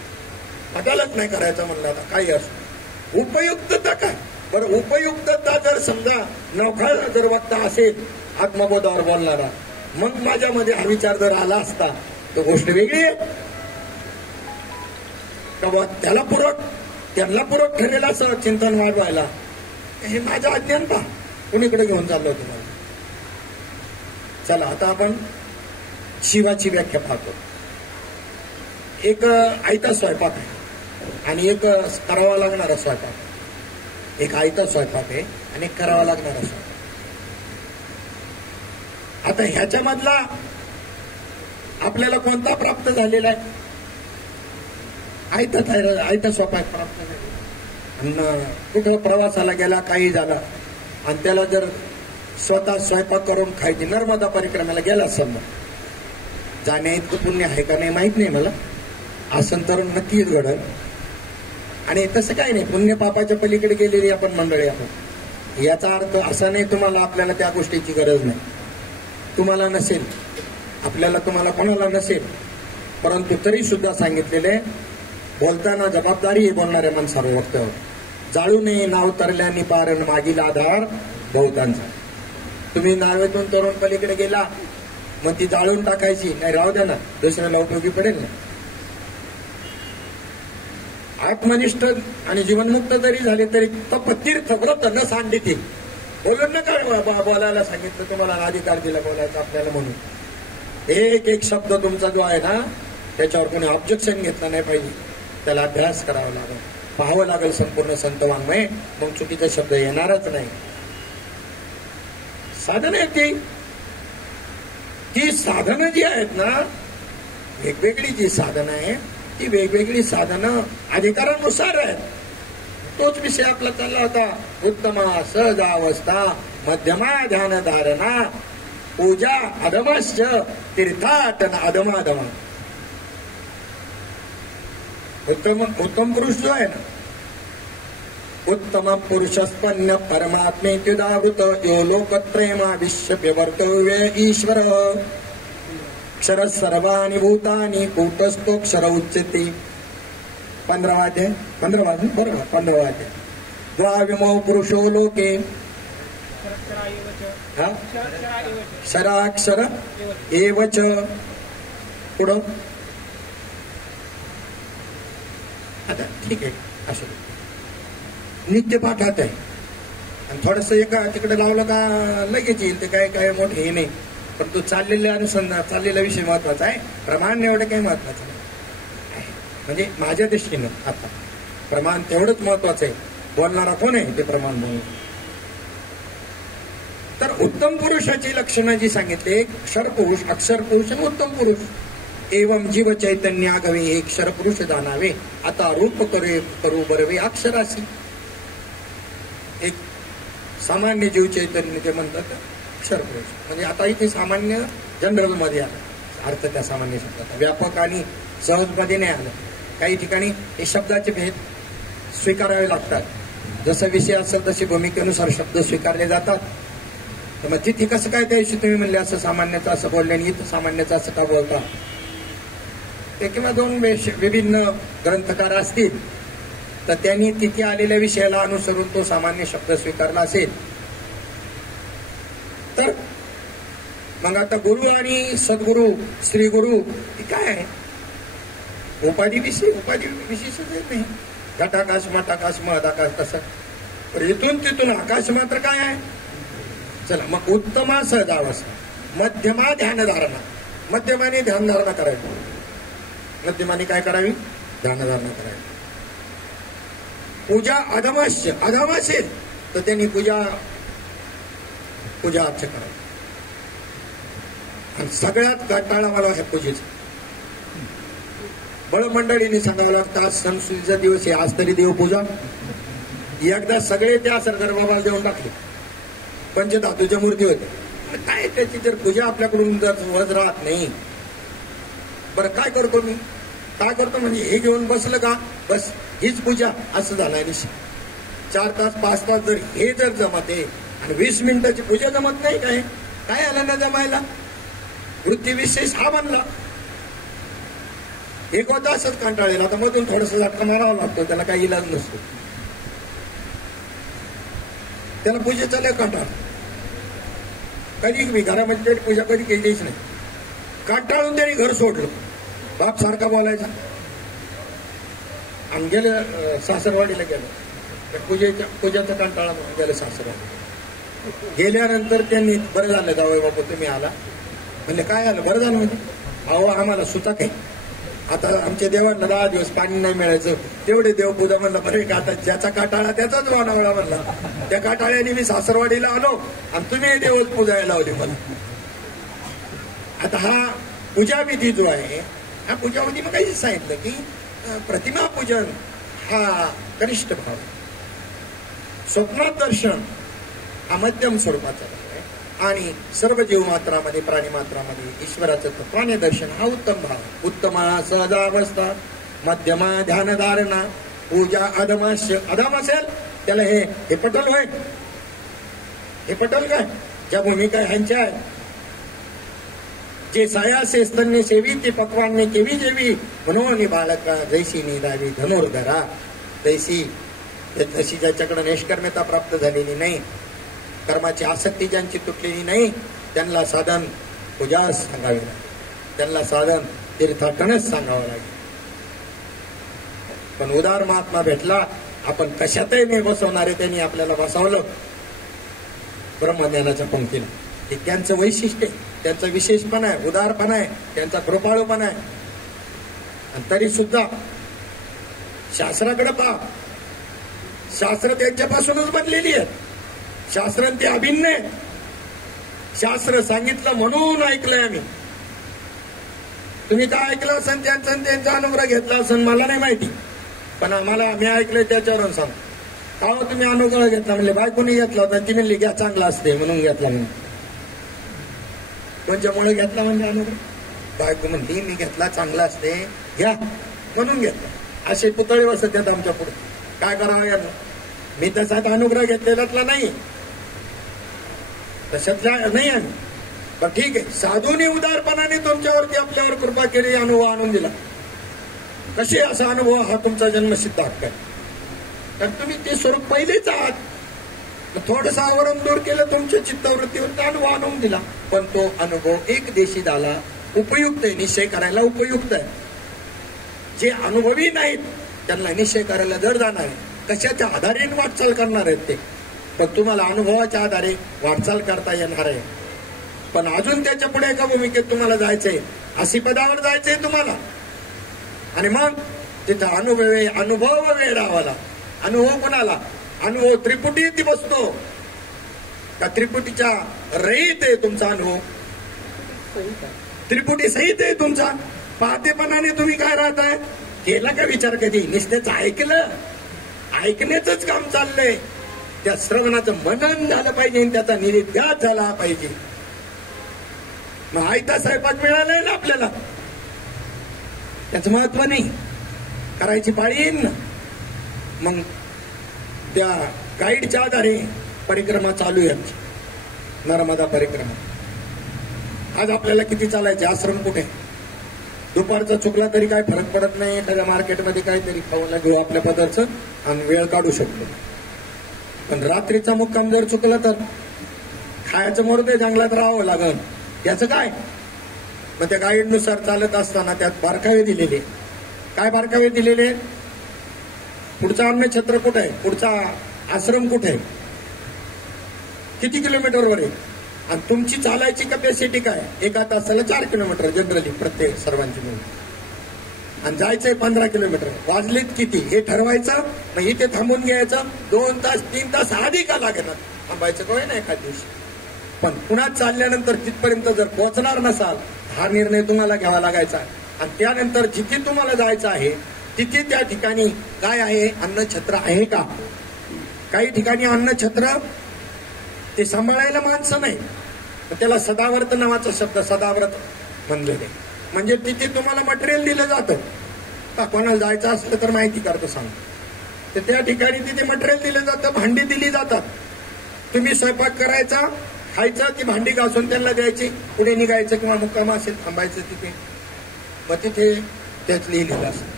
बदलच नाही करायचं म्हणलं. आता काही असो उपयुक्तता काय बरं, उपयुक्तता जर समजा नवखाळा जर वक्ता असेल आत्मबोधावर बोलणारा, मग माझ्यामध्ये हा विचार जर आला असता तर गोष्ट वेगळी आहे. त्यांना पूरक ठरेल असं चिंतन वाढवायला हे माझं अज्ञानता कुणीकडे घेऊन चाललो तुम्हाला. चला आता आपण शिवाची व्याख्या पाहतो. एक आयता स्वयंपाक आहे आणि एक करावा लागणारा स्वयंपाक. एक आयता स्वयंपाक आहे आणि एक करावा लागणारा स्वयंपाक. आता ह्याच्यामधला आपल्याला कोणता प्राप्त झालेला आहे? आयता स्वयंपाक प्राप्त झाला. कुठं प्रवासाला गेला, काही झाला आणि त्याला जर स्वतः स्वयंपाक करून खायची, नर्मदा परिक्रमेला गेला समजा, जाण्या इतकं पुण्य आहे का नाही माहित नाही मला, असं तर नक्कीच घडल. आणि तसं काही नाही, पुण्य पापाच्या पलीकडे गेलेली आपण मंडळी आहोत. याचा अर्थ असा नाही तुम्हाला आपल्याला त्या गोष्टीची गरज नाही, तुम्हाला नसेल, आपल्याला तुम्हाला कोणाला नसेल, परंतु तरी सुद्धा सांगितलेले बोलताना जबाबदारी आहे बोलणाऱ्या माणसावर वक्त्यावर. जाळू नये नाव तरल्याने पारण मागील आधार बहुतांचा. तुम्ही नावेतून तरुण पलीकडे गेला मग ती जाळून टाकायची नाही, राहू द्या ना, दुसऱ्याला उपयोगी पडेल ना. आत्मनिष्ठ आणि जीवनमुक्त जरी झाले तरी तीर्थ व्रत न सांडिते बोलून नका बोलायला सांगितलं तुम्हाला, अधिकार दिला बोलायचा आपल्याला म्हणून. एक एक शब्द तुमचा जो आहे ना त्याच्यावर कोणी ऑब्जेक्शन घेतलं नाही पाहिजे. त्याला अभ्यास करावा लागेल, पाहावं लागेल संपूर्ण संतवाङ्मय, मग चुकीचा शब्द येणारच नाही. साधनं आहेत ती साधनं जी आहेत ना, वेगवेगळी जी साधनं आहेत ती वेगवेगळी साधनं अधिकारानुसार आहेत. तोच विषय आपला चालला होता. उत्तमा सहजावस्था, मध्यमा ध्यान धारणा, पूजा अधमश्च तीर्थाटन अधमाधमा. उत्तम पुरुष जो आहे ना, उत्तम पुरुषस्पन्न परमात्मेत्युदाहृत यो लोकत्रेमा विश्व व्यवर्तव्य ईश्वर क्षर सर्वाणि भूतानि कूटस्थोक्षर उच्यते. 15 अध्याय बरोबर. द्वाविमो पुरुषो लोके क्षराक्षर एवच. पुढं आता ठीक आहे, असं नित्य पाठात आहे आणि थोडस एका तिकडे लावलं का लगेच येईल. ते काय मोठे हे नाही, पण तो चाललेला विषय महत्वाचा आहे. प्रमाण एवढं काही महत्वाचं नाही, म्हणजे माझ्या दृष्टीनं आता प्रमाण तेवढंच महत्वाचं आहे. बोलणारा कोण आहे ते प्रमाण बोल. तर उत्तम पुरुषाची लक्षणं जी सांगितले, क्षर पुरुष, अक्षर पुरुष आणि उत्तम पुरुष. एवं जीव चैतन्यागवे हे क्षर पुरुष जाणावे, आता रूप करू बरवे अक्षरासी. एक सामान्य जीव चैतन्य ते म्हणतात क्षर पुरुष, म्हणजे आता इथे सामान्य जनरल मध्ये आलं अर्थ त्या सामान्य शब्दाचा, व्यापक आणि सहजमध्ये नाही आलं. काही ठिकाणी हे शब्दाचे भेद स्वीकारावे लागतात. जसा विषय असेल तशी भूमिकेनुसार शब्द स्वीकारले जातात. तर मग तिथे कसं काय त्या दिवशी तुम्ही म्हणले असं सामान्याचं असं बोलले आणि इथं सामान्याचं असं का बोलता, ते किंवा दोन विभिन्न ग्रंथकार असतील तर त्यांनी तिथे आलेल्या विषयाला अनुसरून तो सामान्य शब्द स्वीकारला असेल. तर मग आता गुरु आणि सद्गुरु श्रीगुरु काय आहे? उपाधी विशेष नाही. घटाकाश मठाकाश महदाकाश तसं तर इथून तिथून आकाश मात्र काय आहे. चला मग उत्तमा सहजावस्था, मध्यमा ध्यानधारणा. मध्यमाने ध्यानधारणा करावी. मध्यमाने काय करावी? ध्यानधारणा करावी. पूजा अधमास्य, अधम असेल तर त्यांनी पूजा अर्च करावी. आणि सगळ्यात कंटाळा मला ह्या पूजेचा बळमंडळीने सांगावं लागतं. आज सणसुदीचा दिवस आहे, आज तरी देवपूजा. एकदा सगळे त्या सरगरबाबाला देऊन टाकले. पंचधातूच्या मूर्ती होते. काय त्याची जर पूजा आपल्याकडून जर सहज राहत नाही, बरं काय करतो मी? काय करतो म्हणजे हे घेऊन बसलं का बस हीच पूजा असं झालंय. 4 तास 5 तास जर हे जर जमत आहे आणि 20 मिनिटाची पूजा जमत नाही, काय आलं ना जमायला? वृत्ती विशेष हा बनला. एक होता असंच कंटाळेल. आता मधून थोडंसं झटका मारावा लागतो, त्याला काही इलाज नसतो. त्याला पूजेचा लय कंटाळ. कधी मी घरामध्ये पूजा कधी केलीच नाही. कंटाळून त्यांनी घर सोडलं. बाप सारखा बोलायचा. आणि गेलं सासरवाडीला गेलं. पूजाचा कंटाळा म्हणून गेलं सासरवाडी. गेल्यानंतर त्यांनी बरं झालं जावई बापू तुम्ही आला. म्हणजे काय झालं? बरं झालं म्हणजे अहो आम्हाला सुताक आहे. आता आमच्या देवांना 10 दिवस पाणी नाही मिळायचं. तेवढे देवपूजा म्हणलं बरे का आता ज्याचा काटाळा त्याचाच वानावळा म्हणला. त्या काटाळ्याने मी सासरवाडीला आलो आणि तुम्ही देव पूजायला लावली मला. आता हा पूजाविधी जो आहे हा पूजाविधी मग काही सांगितलं की प्रतिमा पूजन हा कनिष्ठ भाव, स्वप्नात दर्शन हा मध्यम स्वरूपाचा भाव आहे, आणि सर्व जीवमात्रामध्ये प्राणीमात्रामध्ये ईश्वराचं तत्वाने दर्शन हा उत्तम भाव. उत्तमा सहजावस्था, मध्यमा ध्यानधारणा, पूजा अधमास्य. अधम असेल त्याला हे पटल होय. हे पटल काय? ज्या भूमिका ह्यांच्या आहे. जे सायासे स्तन्य सेवी ते पक्वान्य केवी जेवी, म्हणून बाळका जैसी निदावी धनुर्धरा. तशी ज्याच्याकडे निष्कर्मता प्राप्त झालेली नाही, कर्माची आसक्ती ज्यांची तुटलेली नाही, त्यांना साधन पूजा सांगावी लागेल. त्यांना साधन तीर्थाटनच सांगावं लागेल. पण उदार महात्मा भेटला, आपण कशातही नाही बसवणारे त्यांनी आपल्याला बसवलं ब्रह्मज्ञानाच्या पंक्तीला. हे त्यांचं वैशिष्ट्य आहे, त्यांचा विशेषपणा आहे, उदारपणा आहे, त्यांचा कृपाळूपणा आहे. आणि तरी सुद्धा शास्त्राकडे पहा. शास्त्र त्यांच्यापासूनच बनलेली आहेत. शास्त्र ते अभिन्न आहे. शास्त्र सांगितलं म्हणून ऐकलंय आम्ही. तुम्ही काय ऐकलं असेल त्यांचा अनुग्रह घेतला असेल मला नाही माहिती, पण आम्हाला आम्ही ऐकलंय त्याच्यावरून सांग. का हो तुम्ही अनुग्रह घेतला? म्हणले बायकोनी घेतला होता, ती म्हणली घ्या चांगला असते म्हणून घेतला. म्हणून कोणच्यामुळे घेतला म्हणजे अनुग्रह? बायको म्हणली मी घेतला चांगला असते घ्या म्हणून घेतला. असे पुतळे बसत आहेत आमच्या पुढे. काय करावं यानं? मी तसा अनुग्रह घेतलेला नाही, तशातला नाही आम्ही. पण ठीक आहे, साधूने उदारपणाने तुमच्यावरती आपल्यावर कृपा केली, अनुभव आणून दिला. कसे असा अनुभव हा तुमचा जन्मसिद्ध हक्क आहे. तर तुम्ही ते स्वरूप पहिलेच आहात. थोडंसं आवरण दूर केलं तुमच्या चित्तवृत्तीवर, अनुभव आणून दिला. पण तो अनुभव एक देशी झाला, उपयुक्त आहे, निश्चय करायला उपयुक्त आहे. जे अनुभवी नाहीत त्यांना निश्चय करायला जड जाणार आहे. कशाच्या आधारे वाटचाल करणार आहेत ते, पण तुम्हाला अनुभवाच्या आधारे वाटचाल करता येणार आहे. पण अजून त्याच्या पुढे एका भूमिकेत तुम्हाला जायचंय, अशी पदावर जायचंय तुम्हाला. आणि मग तिथं अनुभव वेळावाला. अनुभव कोणाला? अनुभव त्रिपुटीत बसतो का त्रिपुटीच्या रहित आहे तुमचा अनुभव? त्रिपुटी सहित आहे तुमचा. पाहतेपणाने तुम्ही काय राहताय? केला का विचार कधी? नुसतेच ऐकलं, ऐकण्याच काम चाललंय. त्या श्रवणाचं मनन झालं पाहिजे, त्याचा निधिध्यास झाला पाहिजे. मग आयता स्वयंपाक मिळालाय ना आपल्याला, त्याचं महत्व नाही. करायची पाळी येईल ना. मग त्या गाईडच्या आधारे परिक्रमा चालू आहे आमची, नर्मदा परिक्रमा. आज आपल्याला किती चालायचे? आश्रम कुठे? दुपारचा चुकला तरी काय फरक पडत नाही. एखाद्या मार्केटमध्ये काहीतरी खाऊला घेऊ आपल्या पदार्थ आणि वेळ काढू शकतो. पण रात्रीचा मुक्काम जर चुकला तर खायचं मोरते, जंगलात राहावं लागल. याचं काय? मग त्या गाईडनुसार चालत असताना त्यात बारकावे दिलेले. काय बारकावे दिलेले? पुढचा अन्नछत्र कुठे आहे? पुढचा आश्रम कुठे आहे, किती किलोमीटरवर आहे, आणि तुमची चालायची कॅपॅसिटी काय, एका तासाला 4 किलोमीटर जनरली प्रत्येक सर्वांची मिळून, आणि जायचंय 15 किलोमीटर. वाजलेत किती हे ठरवायचं, मग इथे थांबून घ्यायचं. 2 तास 3 तास आधी का लागेनात थांबायचं काय नाही एखाद दिवशी. पण पुन्हा चालल्यानंतर तिथपर्यंत जर पोहोचणार नसाल, हा निर्णय तुम्हाला घ्यावा लागायचा. आणि त्यानंतर जिथे तुम्हाला जायचं आहे तिथे त्या ठिकाणी काय आहे, अन्नछत्र आहे का. काही ठिकाणी अन्नछत्र ते सांभाळायला माणसं नाही, त्याला सदाव्रत नावाचा शब्द सदाव्रत म्हणलेले, म्हणजे तिथे तुम्हाला मटेरियल दिलं जातं. का कोणाला जायचं असलं तर माहिती करतो सांग, तर त्या ठिकाणी तिथे मटेरियल दिलं जातं, भांडी दिली जातात. तुम्ही स्वयंपाक करायचा, खायचं, ती भांडी घासून त्यांना द्यायची, पुढे निघायचं किंवा मुक्काम असेल थांबायचं तिथे. मग तिथे त्यात लिहिलेलं असतं.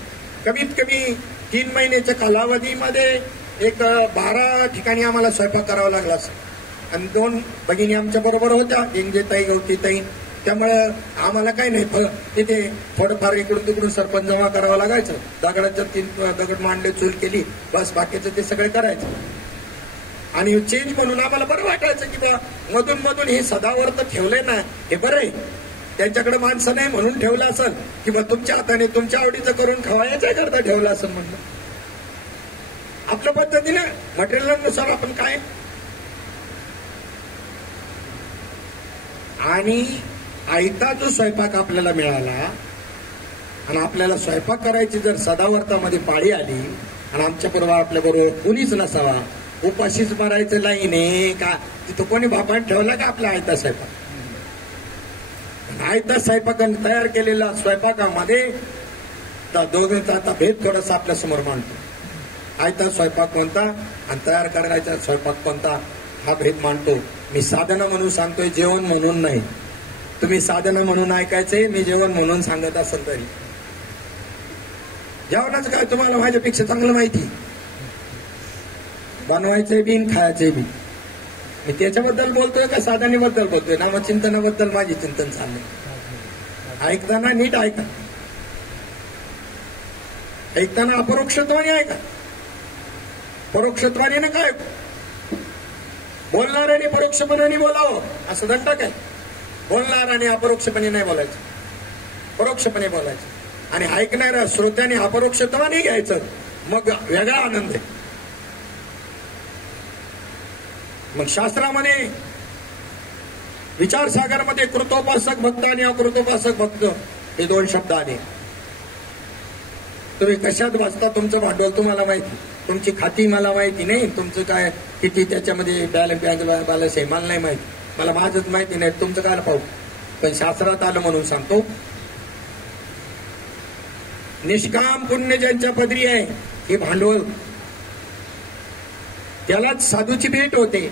कमीत कमी 3 महिन्याच्या कालावधीमध्ये एक 12 ठिकाणी आम्हाला स्वयंपाक करावा लागला असं. आणि 2 भगिनी आमच्या बरोबर होत्या, इंजेताई गवतीताई. त्यामुळं आम्हाला काही नाही, तिथे थोडंफार इकडून तिकडून सरपंच जमा करावं लागायचं. दगडाच्या 3 दगड मांडले, चूल केली, बस बाकीचं ते सगळे करायचं. आणि चेंज म्हणून आम्हाला बरं वाटायचं की बा मधून मधून हे सदावर्त ठेवलंय ना, हे बरं आहे. त्यांच्याकडे माणसं नाही म्हणून ठेवलं असेल, किंवा तुमच्या हाताने तुमच्या आवडीचं करून खवायच्या करता ठेवलं असेल म्हणलं. आपल्या पद्धतीने मटेरियलनुसार आपण काय. आणि आयता जो स्वयंपाक आपल्याला मिळाला, आणि आपल्याला स्वयंपाक करायची जर सदावर्तामध्ये पाळी आली, आणि आमच्या बरोबर आपल्या बरोबर कोणीच नसावा, उपाशीच मारायचं लाईने का, तिथं कोणी बापाने ठेवला का आपला आयता स्वयंपाक. आयता स्वयंपाकाने तयार केलेला स्वयंपाकामध्ये दोघांचा आता भेद थोडासा आपल्या समोर मांडतो. आयता स्वयंपाक कोणता आणि तयार करायचा स्वयंपाक कोणता, हा भेद मांडतो. मी साधना म्हणून सांगतोय, जेवण म्हणून नाही. तुम्ही साधना म्हणून ऐकायचंय, मी जेवण म्हणून सांगत असेल तरी. जेवणाचं काय तुम्हाला माझ्यापेक्षा चांगलं माहिती, बनवायचंय बी खायचंय बी. मी त्याच्याबद्दल बोलतोय का साधनेबद्दल बोलतोय, नामचिंतनाबद्दल माझी चिंतन चाललंय. ऐकताना नीट ऐका, ऐकताना अपरोक्षत्वाने ऐका. परोक्षत्वाने काय, बोलणाऱ्याने परोक्षपणाने बोलावं असं दंड काय. बोलणाऱ्याने अपरोक्षपणे नाही बोलायचं, परोक्षपणे बोलायचं. आणि ऐकणाऱ्या श्रोत्याने अपरोक्षत्वाने घ्यायचं, मग वेगळा आनंद आहे. मग शास्त्रामध्ये विचारसागरमध्ये कृतोपासक भक्त आणि अकृतोपासक भक्त हे 2 शब्द आले. तुम्ही कशात वाचता, तुमचं भांडवल तुम्हाला माहिती, तुमची खाती मला माहिती नाही, तुमचं काय किती त्याच्यामध्ये बॅलन्स आहे मला नाही माहिती, मला माझंच माहिती नाही, तुमचं काय पाहू. पण शास्त्रात आलं म्हणून सांगतो, निष्काम पुण्य ज्यांच्या पदरी आहे हे भांडवल, त्यालाच साधूची भेट होते.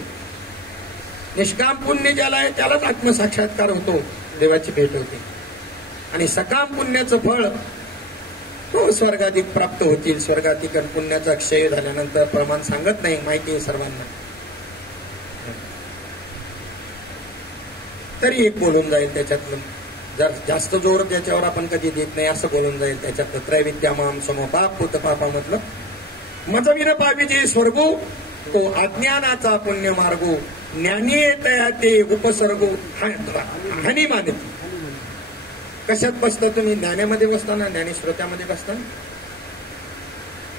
निष्काम पुण्य ज्याला आहे त्यालाच आत्मसाक्षात्कार होतो, देवाची भेट होते. आणि सकाम पुण्याचं फळ तो स्वर्गाधिक प्राप्त होतील. स्वर्गाधिक पुण्याचा क्षय झाल्यानंतर प्रमाण सांगत नाही, माहिती आहे सर्वांना. तरी एक बोलून जाईल त्याच्यातलं, जर जास्त जोर त्याच्यावर आपण कधी देत नाही असं बोलून जाईल त्याच्यातलं. त्रैविद्यामाम समपाप पुत पापामधलं मजविर पाविजे स्वर्गो तो अज्ञानाचा पुण्य मार्गो ज्ञानी तया ते उपसर्गो हानी मानती. कशात बसता तुम्ही? ज्ञानामध्ये बसता ना, ज्ञानी श्रोत्यामध्ये बसता.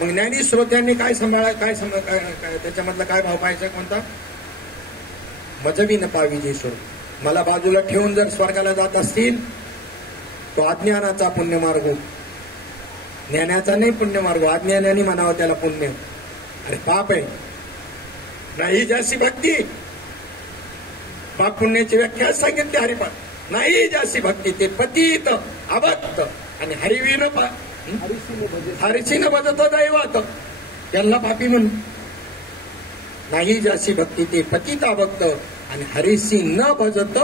मग ज्ञानी श्रोत्यांनी काय सांभाळा, काय त्याच्यामधला काय भाव पाहायचा कोणता? मजवी न पाविजे स्वर्ग. मला बाजूला ठेवून जर स्वर्गाला जात असतील तो अज्ञानाचा पुण्यमार्ग, ज्ञानाचा नाही पुण्यमार्ग. अज्ञानाने म्हणावं त्याला पुण्य, अरे पाप आहे. नाही जास्ती भक्ती, पाप पुण्याची व्याख्या सांगितली हरिपाठ. नाही जास्ती भक्ती ते पतित अभक्त आणि हरिवीर हरिसीन भजत दैवत, त्यांना पापी म्हणून. नाही जास्ती भक्ती ते पतित अभक्त आणि हरिसी न भजत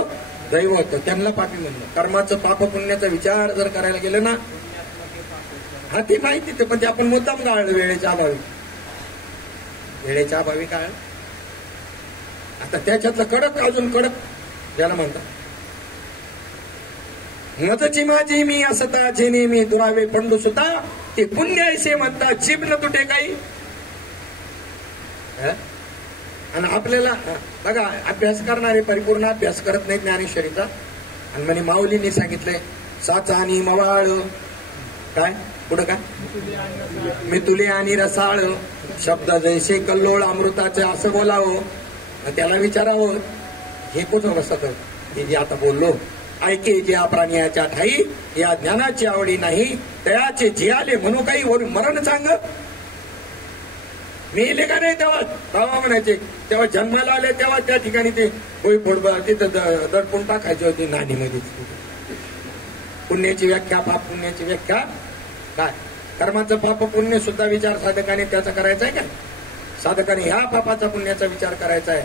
दैवत, त्यांना पापी म्हणलं. कर्माचं पाप पुण्याचा विचार जर करायला गेलं ना, हा ती माहिती ते, पण ते आपण मुद्दाम गाळलं वेळेच्या अभावी. वेळेच्या अभावी काय आता त्याच्यातलं कडक, अजून कडक ज्याला म्हणतात, मजची माझी मी असता जेने मी दुरावे पंडू सुता ते पुण्य ऐसे म्हणतात जीभ न तुटे काही. आणि आपल्याला बघा, अभ्यास करणारे परिपूर्ण अभ्यास करत नाहीत ज्ञानेश्वरीचा. आणि म्हणे माऊलीने सांगितलंय साचा आणि मवाळ, काय पुढं काय मितुले आणि रसाळ, शब्द जैसे कल्लोळ अमृताचे असं बोलावं. त्याला विचारावं हे कुठं बसत, हे जे आता बोललो, ऐके जे प्राण्याच्या ठाई या ज्ञानाची आवडी नाही, तयाचे जे आले म्हणू काही वरून मरण सांग. मेले का नाही तेव्हा बाबा म्हणायचे, तेव्हा जन्माला आले तेव्हा त्या ठिकाणी ते होई फोडबा तिथं दडपून टाकायचे होते नाणीमध्ये. पुण्याची व्याख्या, पाप पुण्याची व्याख्या काय, कर्माचं पाप पुण्य सुद्धा विचार साधकाने त्याचा करायचा आहे का? साधकाने ह्या पापाचा पुण्याचा विचार करायचा आहे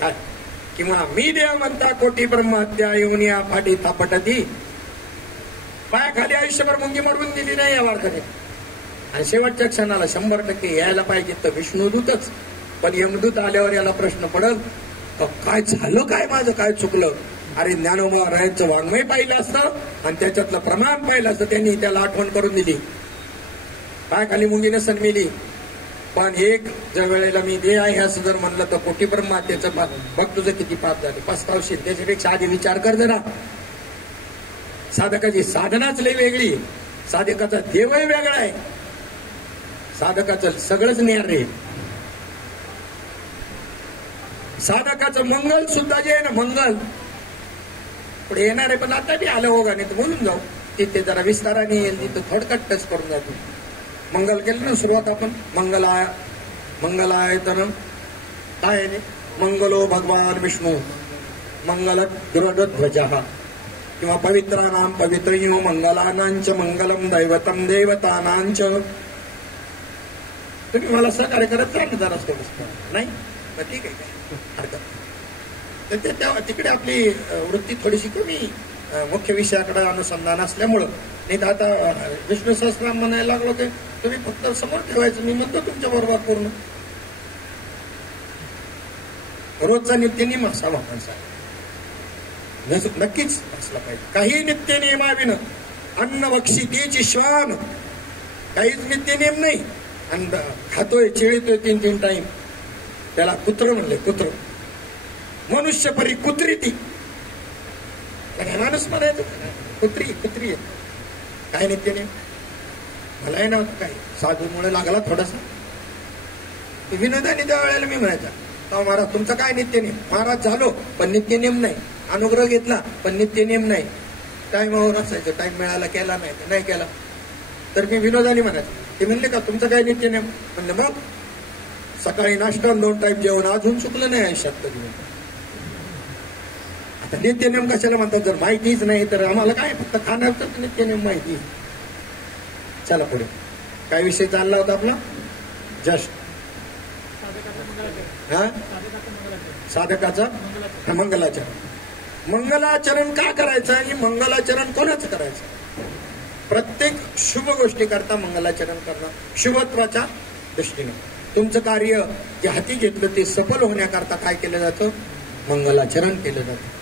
काय? किंवा मी देव म्हणता कोटी ब्रह्महत्या येऊन या फाटी थापटती, पायाखाली आयुष्यभर मुंगी मरवून दिली नाही या वारकरी. आणि शेवटच्या क्षणाला 100% यायला पाहिजे तर विष्णुदूतच. पण यमदूत आल्यावर याला प्रश्न पडल, काय झालं, काय माझं काय चुकलं? अरे ज्ञानोबा रायांचं वाङ्मय पाहिलं असतं आणि त्याच्यातलं प्रमाण पाहिलं असतं, त्यांनी त्याला आठवण करून दिली. पायाखाली मुंगी नसन मिली. पण एक ज्या वेळेला मी दे आहे असं जर म्हणलं तर कोटी ब्रह्महत्येचं बघ तुझं किती पाप झाले, पस्तावशील. त्याच्यापेक्षा आधी विचार कर जरा. साधकाची साधनाच लई वेगळी, साधकाचा देवही वेगळा आहे, साधकाचं सगळंच न्यार रे. साधकाचं मंगल सुद्धा जे आहे ना, मंगल पुढे येणार आहे. पण आता बी आलं होगा, नाही तर बोलून जाऊ. तिथे जरा विस्ताराने येईल, तिथं थोडक्यात टच करून जातो. मंगल केलं ना सुरुवात आपण, मंगलाय तर काय आहे, मंगलो भगवान विष्णू मंगल ध्वजा, किंवा पवित्रानाम पवित्रयो मंगलानांच मंगलम दैवतम देवतानांच. तुम्ही मला सहकार्य करत जा जरा नाही तर ठीक आहे, काय हरकत. तर तिकडे आपली वृत्ती थोडीशी कमी मुख्य विषयाकडे अनुसंधान असल्यामुळं. नाही तर आता विष्णू सहस्रनाम म्हणायला लागलो की तुम्ही फक्त समोर ठेवायचं, मी म्हणतो तुमच्या बरोबर पूर्ण रोजचा नित्यनियम असावा माणसा, नक्कीच असला पाहिजे. काही नित्यनियम विन अन्न बक्षितेची श्वान, काहीच नित्यनियम नाही. आणि खातोय चिळीतोय 3-3 टाइम, त्याला कुत्र म्हणले. कुत्र मनुष्य परी कुत्री, ती माणूस म्हणायचं कुत्री आहे. काय नित्यनियम मला आहे नव्हतं, काही साधूमुळे लागला थोडासा विनोदाने. त्या वेळेला मी म्हणायचा, का महाराज तुमचं काय नित्यनियम? महाराज झालो पण नित्यनियम नाही, अनुग्रह घेतला पण नित्यनियम नाही. टाइमावर असायचं, टाइम मिळाला केला नाही केला तर मी विनोदाने म्हणायचं. ते म्हणले का तुमचं काय नित्यनियम? म्हणलं मग सकाळी नाश्ता 2 टाइम जेवण, अजून चुकलं नाही आयुष्यात कधी. आता नित्यनियम कशाला म्हणतात? जर माहितीच नाही तर आम्हाला काय, फक्त खाण्याचं नित्यनियम माहिती. चला पुढे, काय विषय चालला होता आपला? जस्ट साधकाचं मंगलाचरण. मंगलाचरण का करायचं आणि मंगलाचरण कोणाचं करायचं? प्रत्येक शुभ गोष्टी करता मंगलाचरण करणं, शुभत्वाच्या दृष्टीने. तुमचं कार्य जे हाती घेतलं ते सफल होण्याकरता काय केलं जातं? मंगलाचरण केलं जातं.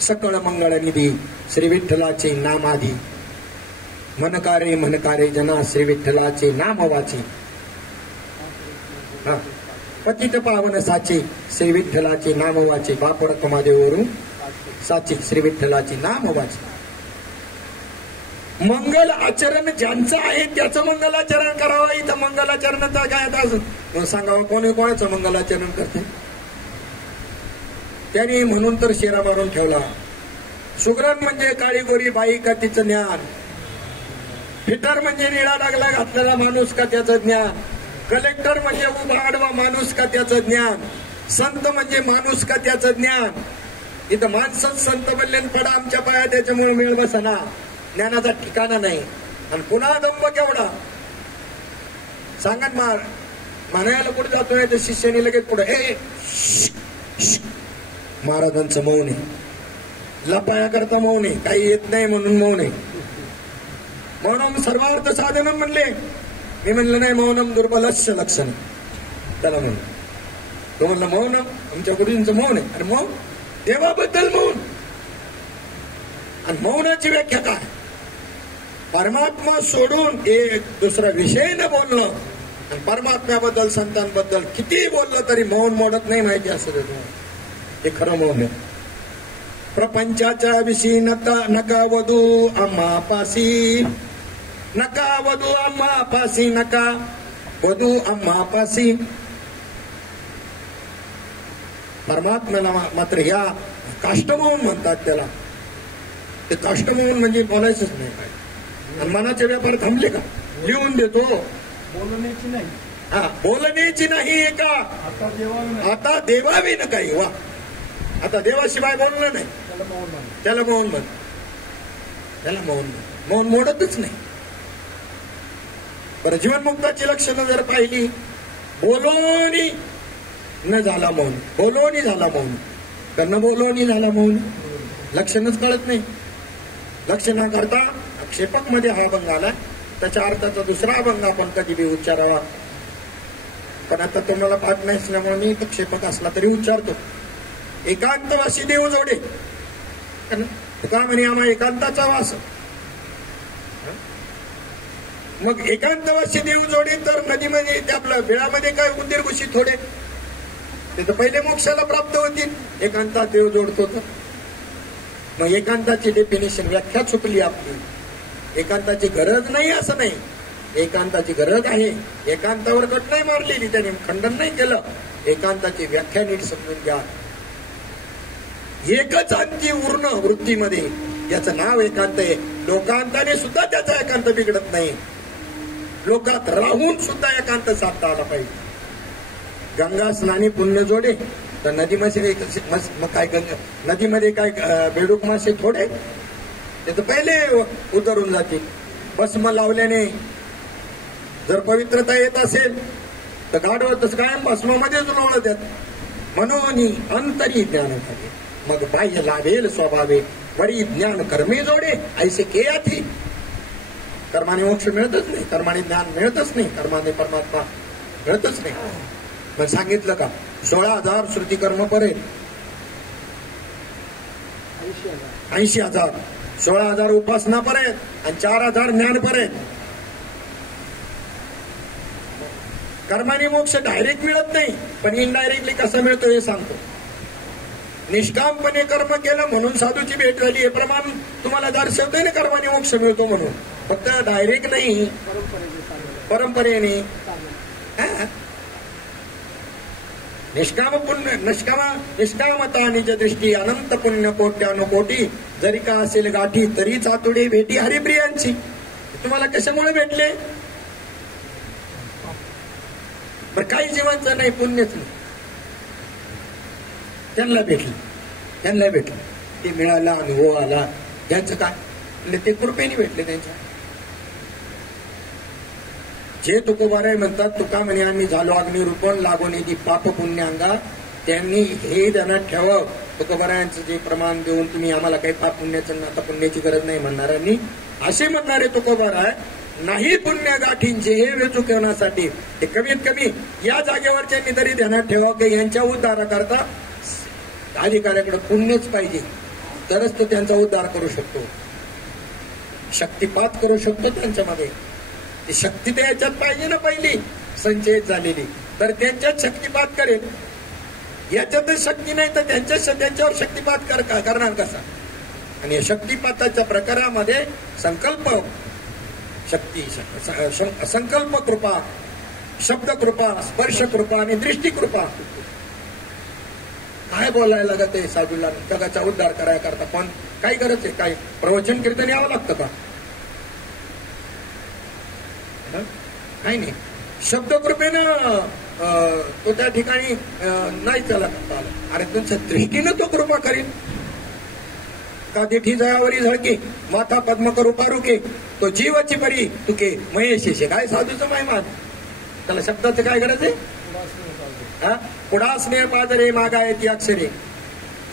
सकळ मंगळनिधी श्री विठ्ठलाचे नामाधी, मनकारे जना श्री विठ्ठलाचे नाम वाची. पतित पावन साचे श्री विठ्ठलाचे नाम वाचे, बापुर कमादेवरून साचे श्री विठ्ठलाचे नाम वाचे. मंगल आचरण ज्यांचं आहे त्याचं मंगलाचरण करावं. इथं मंगलाचरणाचा काय आता सांगावं, कोणी कोणाचं मंगलाचरण करते? त्यांनी म्हणून तर शेरा मारून ठेवला. सुग्रण म्हणजे काळी गोरी बाई का तिचं ज्ञान, फिटर म्हणजे निळा डागला घातलेला माणूस का त्याचं ज्ञान, कलेक्टर म्हणजे उभा आडवा माणूस का त्याचं ज्ञान, संत म्हणजे माणूस का त्याचं ज्ञान. इथं माणसंच संत बनले, पडा आमच्या पाया त्याच्यामुळे मिळ बसना, ज्ञानाचा ठिकाणा नाही. आणि पुन्हा दंब केवढा सांगा. म्हणायला कुठे जातोय तर शिष्याने लगेच पुढे महाराजांचं मौन आहे, लपाया करता मौन आहे, काही येत नाही म्हणून मौन आहे. मौनम सर्वार्थ साधनम म्हणले, मी म्हणलं नाही मौनम दुर्बलस्य लक्षण. त्याला म्हणून तो म्हणलं मौन आमच्या गुरूंचं मौन आहे. आणि मौन देवाबद्दल मौन. आणि मौनाची व्याख्या काय? परमात्मा सोडून एक दुसरा विषय न बोलणं आणि परमात्म्याबद्दल संतांबद्दल किती बोललं तरी मौन मोडत नाही, माहिती असं हे खरं मौन आहे. प्रपंचाच्या विषयी नका वधू आम्हापासी, नका वधू आम्हापासी, नका वधू आम्हापासी. परमात्म्याला मात्र या काष्टमौन म्हणतात त्याला. ते काष्टमौन म्हणजे बोलायचंच नाही काय. आणि मनाचे व्यापार थांबले का? लिहून देतो. बोलण्याची नाही, हा बोलण्याची नाही का? आता देवावी न काही. वा, आता देवाशिवाय बोलणं नाही, त्याला मौन म्हण. त्याला मौन म्हण. मौन मोडतच नाही. बरं, जीवनमुक्ताची लक्षणं जर पाहिली, बोलोनी न झाला मौन, बोलोनी झाला मौन, न बोलोनी झाला मौन. लक्षणच कळत नाही. लक्षणा करता क्षेपक मध्ये हा अभंग आला, त्याच्या अर्थाचा दुसरा अभंग आपण कधी बी उच्चारावा. पण आता तुम्हाला पाठ नाही असल्यामुळे मी क्षेपक असला तरी उच्चारतो. एकांतवासी देव जोडे, का म्हणे आम्हा एकांताचा वास. मग एकांतवासी देव जोडे तर नदीमध्ये ते आपल्या बिळामध्ये काय उंदीर घुशी थोडे, ते तर पहिले मोक्षाला प्राप्त होतील. एकांतात देव जोडतो तर मग एकांताची डेफिनेशन, व्याख्या चुकली आपली. एकांताची गरज नाही असं नाही, एकांताची गरज आहे. एकांतावर कट नाही मारलेली, त्याने खंडन नाही केलं. एकांताची व्याख्या नीट समजून घ्या. एकच अंती उरण वृत्तीमध्ये, याचं नाव एकांत आहे. लोकांताने सुद्धा त्याचा एकांत बिघडत नाही. लोकात राहून सुद्धा एकांत साधता आला पाहिजे. गंगा स्नानी पुण्य जोडे, तर नदीमध्ये मग काय नदीमध्ये काय बेडूक मासे थोडे, ते तर पहिले उतरून जातील. भस्म लावल्याने जर पवित्रता येत असेल तर गाढवतच कायम भस्मामध्येच लोळत येत. म्हणून अंतरी ज्ञान झाले, मग बाह्य लाभेल स्वभावे, वरी ज्ञान कर्मे जोडे, ऐसे केयाथी. कर्माने मोक्ष मिळतच नाही, कर्माने ज्ञान मिळतच नाही, कर्माने परमात्मा मिळतच नाही. मग सांगितलं का 16,000 श्रुती कर्म परे, 80,000, 16,000 उपासना परे आणि 4,000 ज्ञान परे. कर्माने मोक्ष डायरेक्ट मिळत नाही, पण इनडायरेक्टली कसा मिळतो हे सांगतो. निष्कामपणे कर्म केलं म्हणून साधूची भेट झाली, हे प्रमाण तुम्हाला दर्शवतोय ना कर्माने मोक्ष मिळतो म्हणून. फक्त डायरेक्ट नाही, परंपरेने. निष्काम पुण्य, निष्कामता निज दृष्टी, अनंत पुण्य कोट्यानुकोटी, जरी का असेल गाठी तरी चातुडे भेटी हरिप्रियांची. तुम्हाला कशामुळे भेटले? बरं, काही जीवांचं नाही, पुण्यच नाही, त्यांना भेटलं, ते मिळाला, अनुभव आला. यांचं काय म्हणजे ते कृपेने भेटले त्यांच्या. जे तुकोबाराय म्हणतात, तुका म्हणे आम्ही झालो अग्निरूपण, लागून येते पाप पुण्यांगा, त्यांनी हे ध्यानात ठेवा. तुकोबारायांचं जे प्रमाण देऊन तुम्ही आम्हाला काही पाप पुण्याचं आता पुण्याची गरज नाही म्हणणाऱ्यांनी, असे म्हणणारे तुकोबाराय नाही पुण्य गाठींचे हे वेचुकवण्यासाठी. ते कमीत कमी या जागेवरच्यांनी तरी ध्यानात ठेवा की यांच्या उद्धाराकरता अधिकाऱ्याकडे पुण्यच पाहिजे, तरच तो त्यांचा उद्धार करू शकतो, शक्तिपात करू शकतो त्यांच्यामध्ये. ती शक्ती तर याच्यात पाहिजे ना पहिली संचयित झालेली, तर त्यांच्यात शक्तिपात करेल. याच्यातच शक्ती नाही तर त्यांच्यावर शक्तिपात करणार कसा? आणि या शक्तिपाताच्या प्रकारामध्ये संकल्प शक्ती, संकल्प कृपा, शब्द कृपा, स्पर्श कृपा आणि दृष्टी कृपा. काय बोलायला लागत आहे साधूला जगाचा उद्धार करायला करता? पण काय गरज आहे? काय प्रवचन कीर्तन यावं लागतं का? काही नाही. शब्दकृपेनं तो त्या ठिकाणी नाही चला करता आला. अरे तुमच्या दृष्टीनं तो कृपा करीन का? दिठी जयावरी झळके, माथा पद्म करू पारुके, तो जीवाची परी तुके महेशेशे. काय साधूचं महिमान? त्याला शब्दाचं काय गरज आहे? पुढा स्नेह पादरे मागाय ती अक्षरे,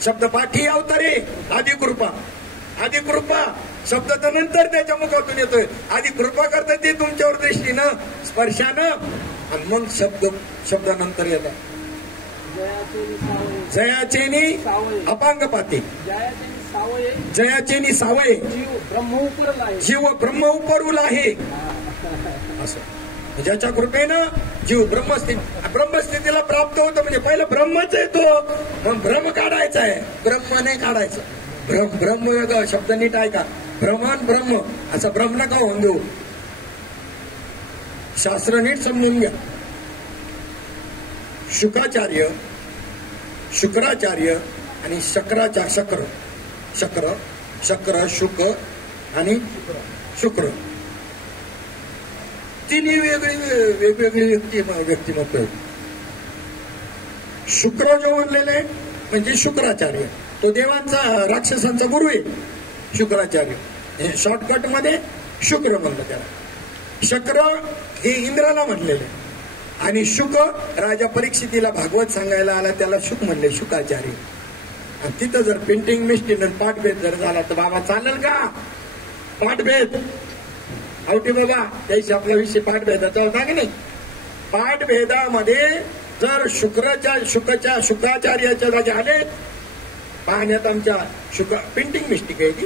शब्द पाठी अवतरे आदिकृपा. आदिकृपा शब्द तर नंतर त्याच्या मुखातून येतोय. आधी कृपा करतात ते तुमच्यावर दृष्टीनं, स्पर्शानं, आणि मग शब्द नंतर येतात. जयाचेनी अपांग पाते, जयाचेनी सावये, जीव ब्रह्म उपरुल आहे. असं ज्याच्या कृपेनं जीव ब्रह्मस्थितीला प्राप्त होतं. म्हणजे पहिलं ब्रह्मच येतो, मग भ्रम काढायचा आहे, ब्रह्म नाही काढायचं. ब्रह्म शब्द नीट आहे का? भ्रमण ब्रह्म असं ब्रह्म नका होऊ. शास्त्र नीट समजून घ्या. शुकाचार्य, शुक्राचार्य आणि शक्र शुक आणि शुक्र तिन्ही वेगवेगळी व्यक्तिमत्व आहेत. शुक्र जो म्हणलेले म्हणजे शुक्राचार्य, तो देवांचा राक्षसांचा गुरु आहे शुक्राचार्य. शॉर्टकट मध्ये शुक्र म्हणलं त्याला. शक्र हे इंद्राला म्हणलेले आणि शुक राजा परीक्षितीला भागवत सांगायला आला, त्याला शुक म्हणले, शुकाचार्य. आणि तिथं जर पेंटिंग मिस्टेक पाठभेद जर झाला तर बाबा चालेल का? पाठभेद आवटे बाबा, त्याशी आपला विषय पाठभेदाचा होता की नाही. पाठभेदामध्ये जर शुकाचार्याच्या जागी आले पाहण्यात आमच्या पेंटिंग मिस्टेक आहे ती.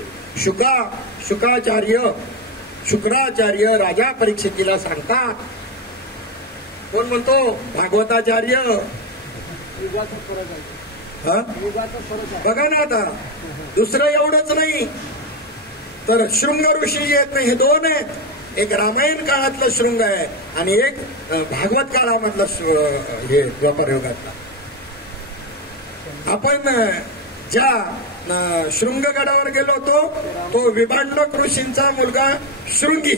शुक्राचार्य राजा परीक्षितीला सांगतात. कोण म्हणतो? भागवताचार्य. बघा ना आता, दुसरं एवढंच नाही तर शृंग ऋषी येत नाही, हे दोन आहेत. एक रामायण काळातलं शृंग आहे आणि एक भागवत काळामधला हे व्यापार युगातला. आपण ज्या शृंगगडावर गेलो होतो तो विभांडक ऋषींचा मुलगा शृंगी.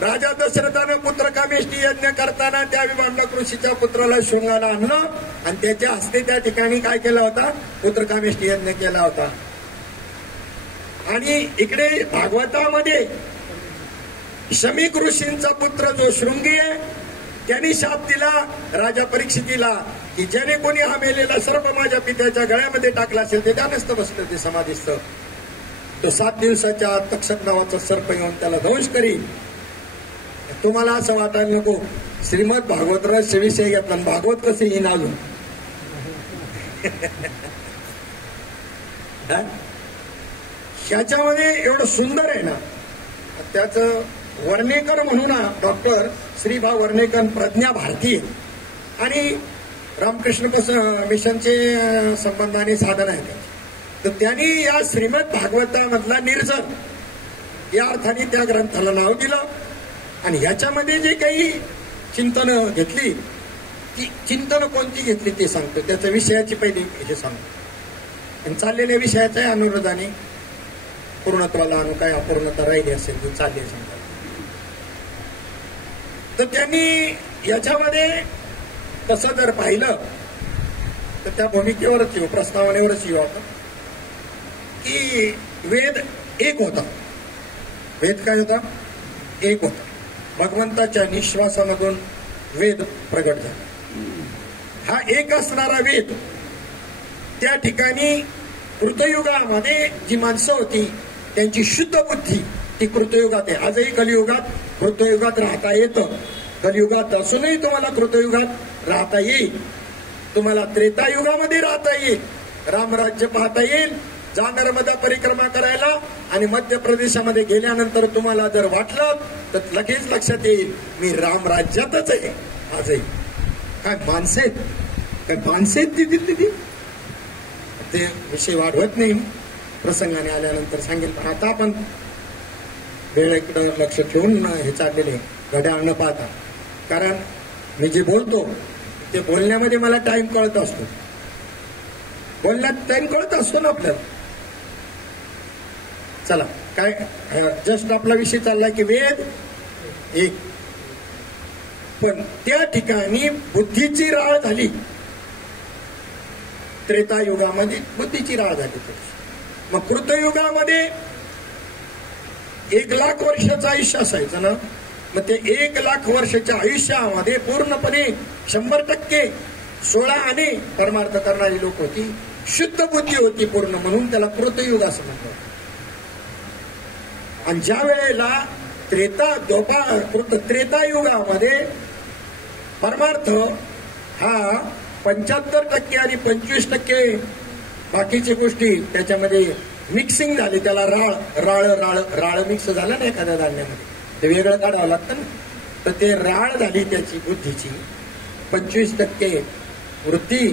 राजा दशरथानं पुत्र कामेष्टी यज्ञ करताना त्या विभांडक ऋषीच्या पुत्राला शृंगाला आणलं आणि त्याच्या हस्ते त्या ठिकाणी काय केला होता? पुत्र कामेष्टी यज्ञ केला होता. आणि इकडे भागवतामध्ये शमीक ऋषींचा पुत्र जो शृंगी आहे त्यांनी शाप दिला राजा परीक्षितीला की ज्याने कोणी हा मेलेला सर्प माझ्या पित्याच्या गळ्यामध्ये टाकला असेल ते त्यानंच बसलं, ते समाधीस्थ. तो 7 दिवसाच्या आत तक्षक नावाचा सर्प येऊन त्याला ध्वंस करील. तुम्हाला असं वाटायला नको श्रीमद भागवत विषय घेतला भागवत कसे येईन अजून. ह्याच्यामध्ये एवढं सुंदर आहे ना, त्याचं वर्णेकर म्हणून डॉक्टर श्रीभा वर्णेकर प्रज्ञा भारतीय आणि रामकृष्ण मिशनचे संबंधाने साधन आहे. तर त्यांनी या श्रीमद भागवतामधला निर्जन या अर्थाने त्या ग्रंथाला नाव दिलं. आणि ह्याच्यामध्ये जे काही चिंतन घेतली, ती चिंतन कोणती घेतली ते सांगतो. त्याच्या विषयाची पहिली हे सांगतो आणि चाललेल्या विषयाच्या अनुरोधाने पूर्णत्वाला आणू काय अपूर्णता राहिली असेल ती चालली समजा. तर त्यांनी याच्यामध्ये तसं जर पाहिलं तर त्या भूमिकेवरच येऊ, प्रस्तावनेवरच येऊ आपण की वेद एक होता. वेद काय होता? एक होता. भगवंताच्या निश्वासामधून वेद प्रगट झाला. हा एक असणारा वेद त्या ठिकाणी कृतयुगामध्ये जी माणसं होती त्यांची शुद्ध बुद्धी ती कृतयुगात आहे. आजही कलियुगात कृतयुगात राहता येतं. कलियुगात असूनही तुम्हाला कृतयुगात राहता येईल. तुम्हाला त्रेतायुगामध्ये राहता येईल. रामराज्य पाहता येईल. जा नर्मदा परिक्रमा करायला आणि मध्य प्रदेशामध्ये गेल्यानंतर तुम्हाला जर वाटलं तर लगेच लक्षात येईल मी रामराज्यातच आहे आजही. काय माणसे ती ते विषय वाढवत नाही, प्रसंगाने आल्यानंतर सांगेल. पण आता आपण वेळेकडे लक्ष ठेवून हे चाललेले घड्याळ न पाहता, कारण मी जे बोलतो ते बोलण्यामध्ये मला टाइम कळत असतो. बोलण्यात टाइम कळत असतो ना आपल्याला. चला काय जस्ट आपला विषय चालला की वेद एक. पण त्या ठिकाणी बुद्धीची राळ झाली. त्रेतायुगामध्ये बुद्धीची राळ झाली. मग कृतयुगामध्ये 1,00,000 वर्षाचं आयुष्य असायचं ना. मग ते 1,00,000 वर्षाच्या आयुष्यामध्ये पूर्णपणे 100% 16 आणे परमार्थ करणारी लोक होती. शुद्ध बुद्धी होती पूर्ण, म्हणून त्याला कृतयुग असं म्हणतात. आणि ज्या वेळेला त्रेतायुगामध्ये परमार्थ हा 75% आणि 25% बाकीची गोष्टी त्याच्यामध्ये मिक्सिंग झाली. त्याला राळ मिक्स झालं ना एखाद्या धान्यामध्ये ते वेगळं काढावं लागतं ना. तर ते राळ झाली त्याची बुद्धीची. 25% वृत्ती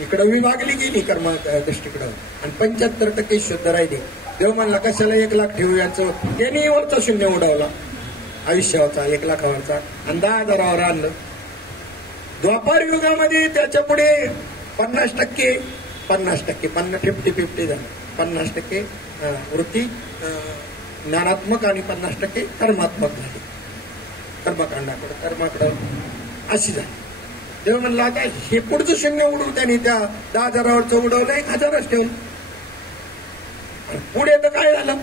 इकडं विभागली गेली कर्म दृष्टीकडं आणि 75% शुद्ध राहिली. देव म्हणला कशाला 1 लाख ठेवू याचं. त्यांनी वरचा शून्य उडवला आयुष्याचा 1 लाखावरचा आणि 10,000वर आणलं. द्वापार युगामध्ये त्याच्या पुढे 50% 50% झालं. 50% वृत्ती ज्ञानात्मक आणि 50% कर्मात्मक झाली. कर्माकडं अशी झाली. तेव्हा म्हणलं आता हे पुढचं शून्य उडवू. त्यांनी त्या 10,000वरचं उडवलं 1,000च ठेवलं. आणि पुढे तर काय झालं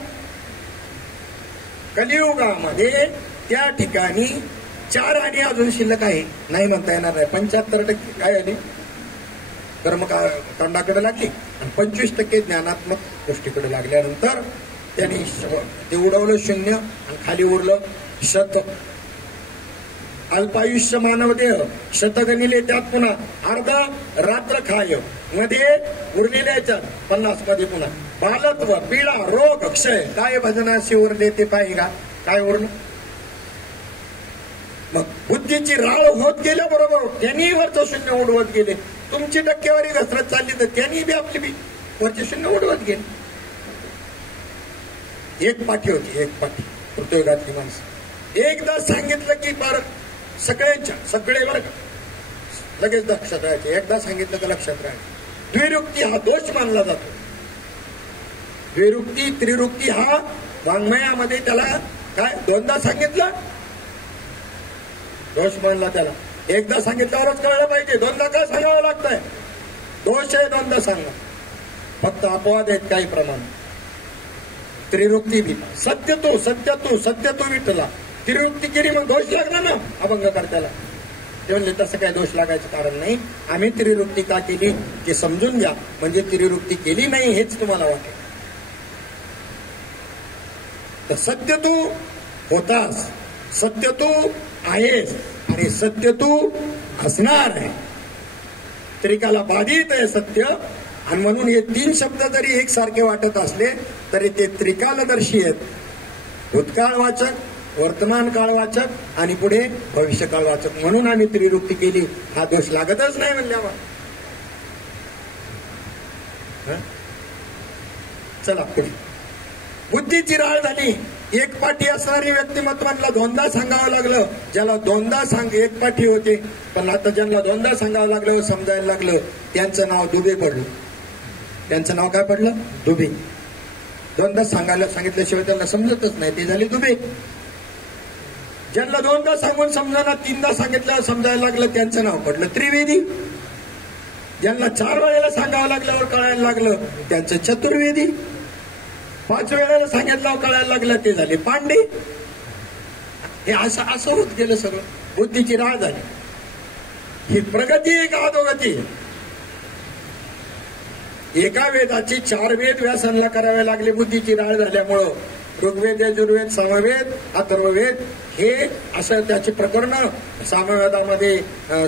कलियुगामध्ये त्या ठिकाणी 4 आणि अजून शिल्लक आहे. नाही म्हणता येणार नाही. 75% काय आली कर्मकांडाकडे लागली आणि 25% ज्ञानात्मक गोष्टीकडे लागल्यानंतर त्यांनी ते उडवलं शून्य आणि खाली उरलं शत. अल्पायुष्य मानवदेह शतगणिले त्यात पुन्हा अर्ध रात्र खाय मध्ये उरलेल्या याच्यात 50 मध्ये पुन्हा बालत्व पीडा रोग क्षय काय भजनाशी उरले ते पाहिजे का. काय उरलं मग बुद्धीची राळ होत गेल्याबरोबर त्यांनी वरचं शून्य उडवत गेले. तुमची टक्केवारी घसरत चालली तर त्यांनी बी आपली बी वरचे शून्य उडवत गेले. एक पाठी होती. एक पाठी पृथ्वीघातली माणसं. एकदा सांगितलं की बार सगळे वर्ग लगेच लक्षात राहायचे. एकदा सांगितलं का लक्षात राहायचं. द्विरुक्ती हा दोष मानला जातो. द्विरुक्ती त्रिरुक्ती हा वाङ्मयामध्ये त्याला काय 2दा सांगितलं दोष मानला. त्याला एकदा सांगितल्यावरच कळलं पाहिजे. 2दा काय सांगावं लागतंय. दोष आहे 2दा सांगा. फक्त अपवाद आहेत काही प्रमाणात. त्रिरुक्ती बी सत्य तू विठला. त्रिरुक्ती केली मग दोष लागला ना अभंग करत्याला. ते म्हणले तसं काय दोष लागायचं कारण नाही. आम्ही त्रिरुक्ती का केली ते समजून घ्या. म्हणजे त्रिरुक्ती केली नाही हेच तुम्हाला वाटेल. तर सत्य तू होतास, सत्य तू आहेस आणि सत्य तू असणार आहे. त्रिकाला बाधित आहे सत्य. आणि म्हणून हे 3 शब्द जरी एकसारखे वाटत असले तरी ते त्रिकालदर्शी आहेत. भूतकाळवाचक, वर्तमान काळवाचक आणि पुढे भविष्य काळवाचक. म्हणून आम्ही त्रिरुक्ती केली. हा दोष लागतच नाही म्हणल्यावर. चला पुढे. बुद्धीची राळ झाली. एक पाठी असणारी व्यक्तिमत्वाला 2दा सांगावं लागलं. ज्याला 2दा एक पाठी होते पण आता ज्यांना 2दा सांगावं लागलं समजायला लागलं त्यांचं नाव दुबे पडलं. त्यांचं नाव काय पडलं दुबे. 2दा सांगायला सांगितल्याशिवाय त्यांना समजतच नाही ते झाले दुबे. ज्यांना 2दा सांगून समजायला 3दा सांगितल्यावर समजायला लागलं त्यांचं नाव पडलं त्रिवेदी. ज्यांना 4 वेळेला सांगावं लागल्यावर कळायला लागलं त्यांचं चतुर्वेदी. 5 वेळेला सांगितल्यावर कळायला लागलं ते झाले पांडे. हे असं होत गेलं सगळं. बुद्धीची राळ झाली. ही प्रगती आहे का अधोगती. एका वेदाची 4 वेद व्यासांना करावे लागले बुद्धीची राळ झाल्यामुळं. ऋग्वेद, यजुर्वेद, सामवेद, अथर्ववेद हे असं त्याची प्रकरण. सामवेदामध्ये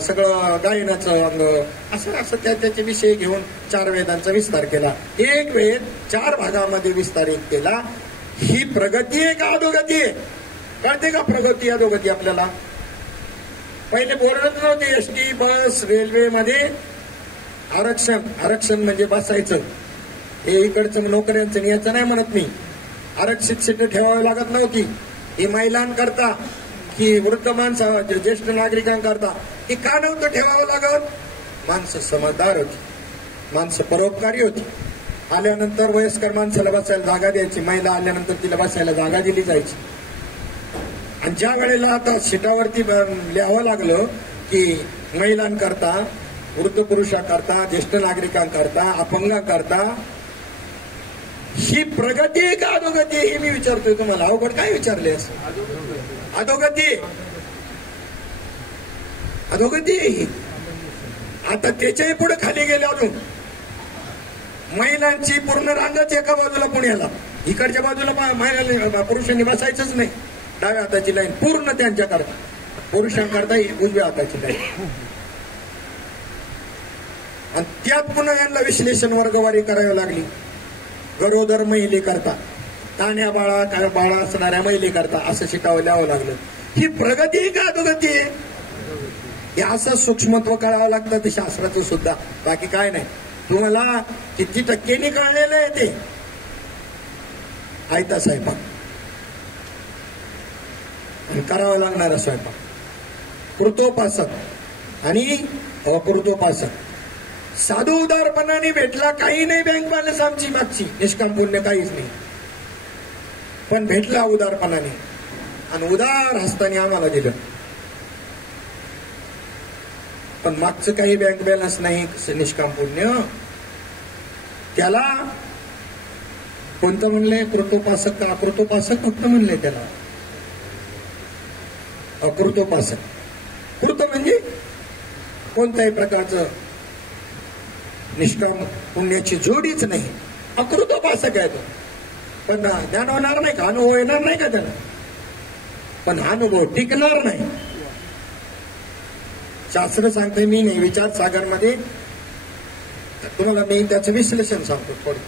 सगळं गायनाचं अंग असं त्याचे विषय घेऊन 4 वेदांचा विस्तार केला. एक वेद 4 भागामध्ये विस्तारित केला. ही प्रगती आहे का अधोगती आहे. कळते का प्रगती अधोगती आपल्याला. पहिले बोलत नव्हते. एसटी बस रेल्वेमध्ये आरक्षण म्हणजे बसायचं. हे इकडचं नोकऱ्यांचं याचं नाही म्हणत मी. आरक्षित सीट ठेवावी लागत नव्हती. ही महिलांकरता की वृद्ध माणसा ज्येष्ठ नागरिकांकरता हे का नव्हतं ठेवावं लागत. माणसं समजदार होती. माणसं परोपकारी होती. आल्यानंतर वयस्कर माणसाला बसायला जागा द्यायची. महिला आल्यानंतर तिला बसायला जागा दिली जायची. आणि ज्या वेळेला आता सीटावरती लिहावं लागलं की महिलांकरता, वृद्ध पुरुषांकरता, ज्येष्ठ नागरिकांकरता, अपंगांकरता, ही प्रगती आहे का अधोगती हे मी विचारतोय तुम्हाला. अवघड काय विचारले. अधोगती अधोगती. आता त्याच्याही पुढे खाली गेले. अजून महिलांची पूर्ण रांगच एका बाजूला पुण्याला. इकडच्या बाजूला पुरुषांनी बसायचंच नाही. डाव्या हाताची लाईन पूर्ण त्यांच्याकरता. पुरुषांकरता उजव्या हाताची लाईन. आणि त्यात पुन्हा यांना विश्लेषण वर्गवारी करावी लागली. गरोदर महिलेकरता, ताण्या बाळा असणाऱ्या महिलेकरता असं शिकावं लिहावं लागलं. ही प्रगती आहे का अधोगती आहे? हे असं सूक्ष्मत्व कळावं लागतं ते शास्त्राचं सुद्धा, बाकी काय नाही. तुम्हाला किती टक्केनी कळलेलं आहे ते आयता स्वयंपाक आणि करावा लागणारा स्वयंपाक. कृतोपासक आणि अकृतोपासक. साधू उदारपणाने भेटला, काही नाही बँक बॅलन्स आमची मागची, निष्काम पुण्य काहीच नाही, पण भेटला उदारपणाने आणि उदार हस्ताने आम्हाला दिलं, पण मागचं काही बँक बॅलन्स नाही निष्काम पुण्य. त्याला कोणतं म्हणलंय? कृतोपासक का अकृतोपासक फक्त म्हणलंय त्याला? अकृतोपासक. कृत म्हणजे कोणत्याही प्रकारचं निष्काम पुण्याची जोडीच नाही, अकृतोपासक आहे तो. पण ज्ञान होणार नाही का? अनुभव येणार नाही का त्याला? पण हा अनुभव टिकणार नाही. शास्त्र सांगते, मी नाही, विचार सागरमध्ये तुम्हाला मी त्याचं विश्लेषण सांगतो थोडं.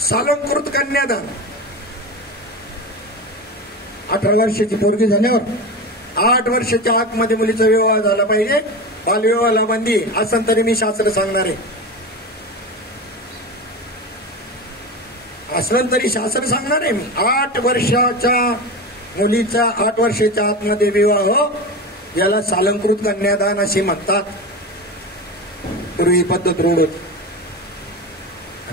सालंकृत कन्यादान. 18 वर्षाची पोरगी झाल्यावर 8 वर्षाच्या आतमध्ये मुलीचा विवाह झाला पाहिजे. बालविवाहाला बंदी असं तरी मी शास्त्र सांगणार आहे. असलं तरी शास्त्र सांगणार आहे मी. 8 वर्षाच्या मुलीचा 8 वर्षाच्या आतमध्ये विवाह, याला सालंकृत कन्यादान असे म्हणतात. पूर्वी पद्धत रूढ होती,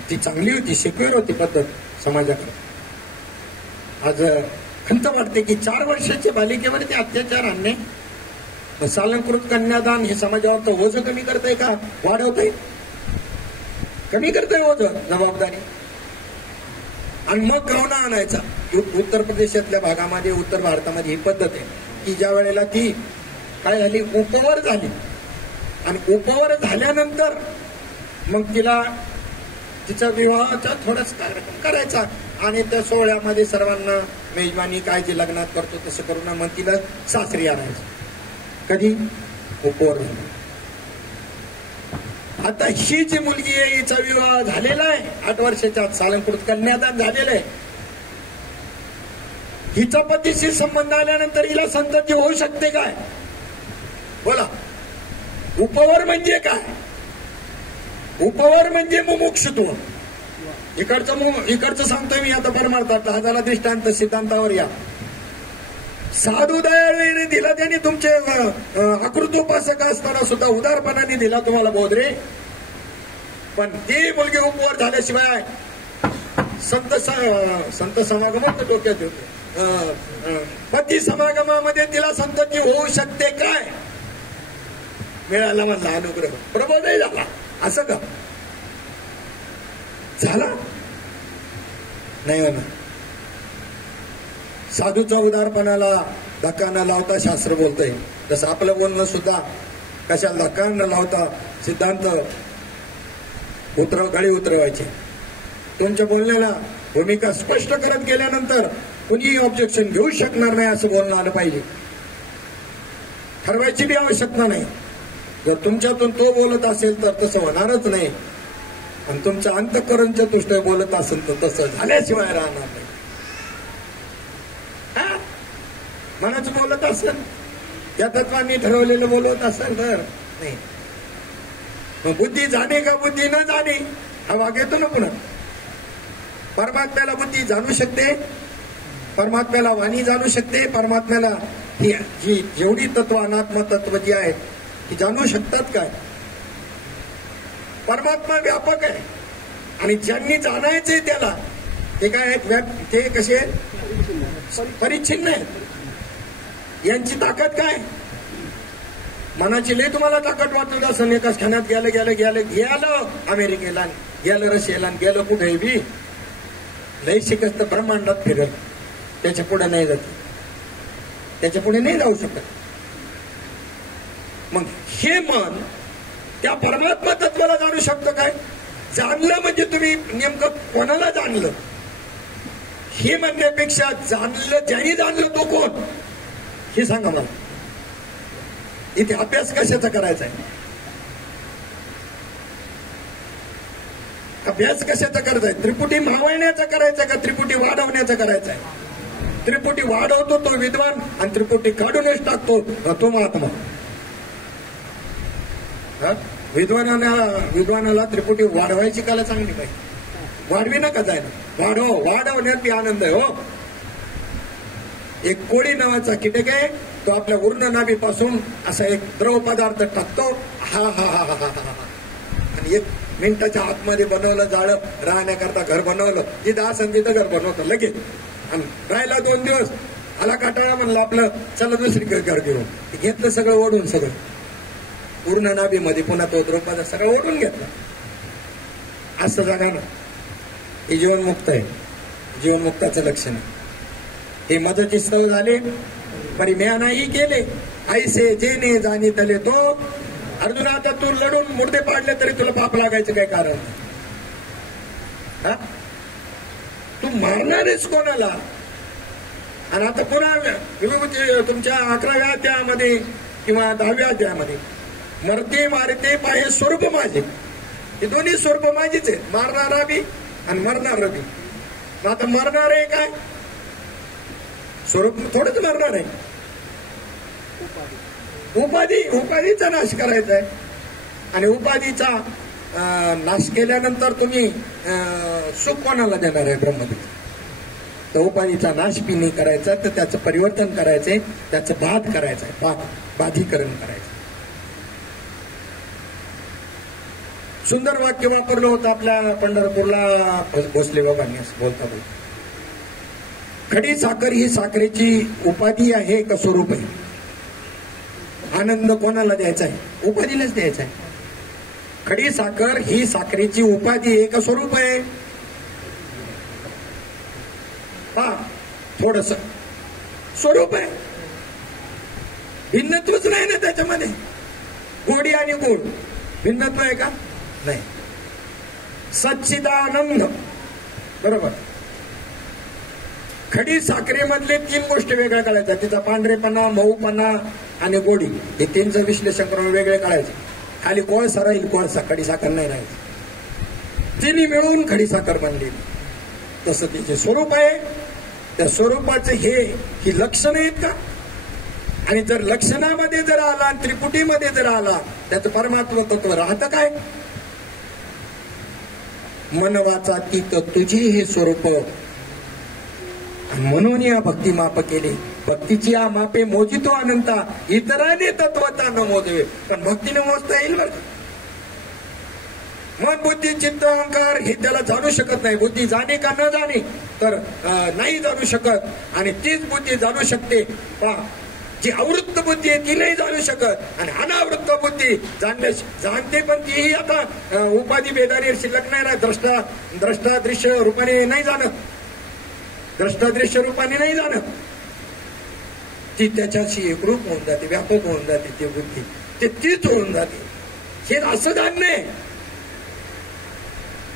ती चांगली होती, सेक्युअर होती पद्धत समाजाकडे. आज खंत वाटते की 4 वर्षाच्या बालिकेवरती अत्याचार आणणे. सालंकृत कन्यादान हे समाजावर ओझ कमी करतंय का वाढवतंय? कमी करतंय ओझ, जबाबदारी. आणि मग गावना आणायचा. उत्तर प्रदेशातल्या भागामध्ये, उत्तर भारतामध्ये ही पद्धत आहे की ज्या वेळेला ती काय झाली, उपवर झाली, आणि उपवर झाल्यानंतर मग तिला तिचा विवाहाचा थोडाच कार्यक्रम करायचा आणि त्या सोहळ्यामध्ये सर्वांना मेजबानी काय जे लग्नात करतो तसं करून मग तिला सासरी आणायचं. कधी? उपवर झाली. आता ही जी मुलगी आहे, हिचा विवाह झालेला आहे, 8 वर्षाच्या सालंकृत कन्यादान झालेलं आहे. हिचा पतीशी संबंध आल्यानंतर हिला संतती होऊ शकते काय? बोला. उपवर म्हणजे काय? उपवर म्हणजे मुमुक्षुत्व. इकडचं सांगतोय मी आता परमार्थात. हा झाला दृष्टांत, सिद्धांतावर या. साधू दयाळूने दिला त्याने, तुमचे अकृतोपासक असताना सुद्धा उदारपणाने दिला तुम्हाला बोध रे. पण ती मुलगी उपवर झाल्याशिवाय संत समागमात डोक्यात होते. पती समागमामध्ये तिला संतती होऊ शकते काय? मिळाला म्हणला अनुग्रह, प्रबोधही झाला. असं का झाला? नाही होणार. साधूच्या उदारपणाला धक्का न लावता शास्त्र बोलतंय. तसं आपलं बोलणं सुद्धा कशाला धक्का न लावता सिद्धांत गळी उतरवायचे. तुमच्या बोलण्याला भूमिका स्पष्ट करत गेल्यानंतर कुणीही ऑब्जेक्शन घेऊ शकणार नाही असं बोलणं आलं पाहिजे. ठरवायची बी आवश्यकता नाही. जर तुमच्यातून तो बोलत असेल तर तसं होणारच नाही, आणि तुमचं अंतःकरणच्या दृष्ट्या बोलत असेल तर तसं झाल्याशिवाय राहणार नाही. मनाचं बोलत असेल, त्या तत्वांनी ठरवलेलं बोलत असेल तर नाही. मग बुद्धी जाणे का बुद्धी न जाणे हा वाग येतो ना पुन्हा. परमात्म्याला बुद्धी जाणू शकते, परमात्म्याला वाणी जाणू शकते, परमात्म्याला ही जेवढी तत्व अनात्म तत्व जी आहेत ती जाणू शकतात काय? परमात्मा व्यापक आहे आणि ज्यांनी जाणायचे त्याला ते काय आहेत? ते कसे परिच्छिन्न आहेत. यांची ताकद काय? मनाची लय तुम्हाला ताकद वाटत असं एकाच खाण्यात गेलं अमेरिकेला, गेलं रशियाला, गेलं कुठेही बी लय शिकस्त ब्रह्मांडात फिरल. त्याच्या पुढे नाही जात, त्याच्या पुढे नाही जाऊ शकत. मग हे मन त्या परमात्मा तत्वाला जाणू शकतो काय? जाणलं म्हणजे तुम्ही नेमकं कोणाला जाणलं हे म्हणण्यापेक्षा जाणलं, ज्याने जाणलं तो कोण हे सांगा मला. इथे अभ्यास कशाचा करायचा आहे? अभ्यास कशाचा करायचा आहे? त्रिपुटी मावळण्याचा करायचा का त्रिपुटी वाढवण्याचा करायचा आहे? त्रिपुटी वाढवतो तो विद्वान आणि त्रिपुटी काढूनच टाकतो तो महात्मा. विद्वानाला त्रिपुटी वाढवायची कला चांगली पाहिजे. वाढवी नका जायला, वाढवण्यात बी आनंद आहे हो. एक कोळी नावाचा कीटक आहे, तो आपल्या उर्ण नाभीपासून असा एक द्रव पदार्थ टाकतो. हा हा हा हा हा हा आणि 1 मिनिटाच्या आतमध्ये बनवलं, जाळं राहण्याकरता घर बनवलं, जिथं असं तिथं घर बनवतं लगेच. आणि राहिला 2 दिवस, आला काटाळा, म्हणलं आपलं चला दुसरी घर घेऊन. घेतलं सगळं ओढून, सगळं पूर्ण नाभीमध्ये पुन्हा तो द्रौपदा सगळं ओढून घेतला. असं जागा ना, हे जीवनमुक्त आहे, जीवनमुक्ताचं लक्षण आहे. हे मदची स्थळ झाले, परिम्या नाही केले ऐसे जेने जाणीतले तो. अर्जुना, आता तू लढून मुर्दे पाडले तरी तुला पाप लागायचं काय कारण? तू मारणारेच कोणाला? आणि आता पुन्हा तुमच्या 11व्या अध्यायामध्ये किंवा 10व्या अध्यायामध्ये मरते मारते पाहे स्वरूप माझे, हे दोन्ही स्वरूप माझेच आहे, मारणारा बी आणि मरणार बी. आता मरणार आहे काय? स्वरूप थोडंच मरणार आहे. उपाधीचा नाश करायचा आहे. आणि उपाधीचा नाश केल्यानंतर तुम्ही सुख कोणाला देणार आहे? ब्रह्मदेव. तर उपाधीचा नाश बी नाही करायचा, तर त्याचं परिवर्तन करायचंय, त्याचं बाध करायचंय, बाधीकरण करायचं. सुंदर वाक्य वापरलं होतं आपल्या पंढरपूरला भोसले बाबांनी बोलता बोलता. खडी साखर ही साखरेची उपाधी आहे का स्वरूप आहे? आनंद कोणाला द्यायचा आहे? उपाधीलाच द्यायचा आहे. खडी साखर ही साखरेची उपाधी आहे का स्वरूप आहे? थोडस स्वरूप आहे, भिन्नत्वच नाही ना त्याच्यामध्ये. गोडी आणि गोड भिन्नत्व आहे का? नाही. सच्चिदानंद, बरोबर. खडी साखरेमधले 3 गोष्टी वेगळ्या काढायच्या. तिचा पांढरेपणा, मऊपणा आणि गोडी, हे 3चं विश्लेषण करून वेगळे काढायचे. खाली कोळसा राहील, कोळसा, खडी साखर नाही राहील. तिन्ही मिळून खडी साखर बनलेली. तसं तिचे स्वरूप आहे. त्या स्वरूपाचे ही लक्षणं आहेत का? आणि जर लक्षणामध्ये जर आला, त्रिपुटीमध्ये जर आला, त्याचं परमात्म तत्व राहतं काय? मनवाचा तीत तुझी हे स्वरूप, म्हणून या भक्ती माप केली. भक्तीची या मापे मोजितो अनंता, इतराने तत्वता न मोजवे. पण भक्तीने मोजता येईल बरं. मन, बुद्धी, चित्त, अहंकार हे त्याला जाणू शकत नाही. बुद्धी जाणे का न जाणे तर नाही जाणू शकत. आणि तीच बुद्धी जाणू शकते. जी आवृत्त बुद्धी आहे ती नाही जाणू शकत. आणि अनावृत्त बुद्धी जाणते, पण तीही आता उपाधी भेदाने शिल्लक नाही राहत. द्रष्टा दृश्य रूपाने नाही जाणत. द्रष्टादृश्य रूपाने नाही जाणत. ती त्याच्याशी एकरूप होऊन जाते, व्यापक होऊन जाते. ती बुद्धी ते तीच होऊन जाते. हे असं जाणणं आहे.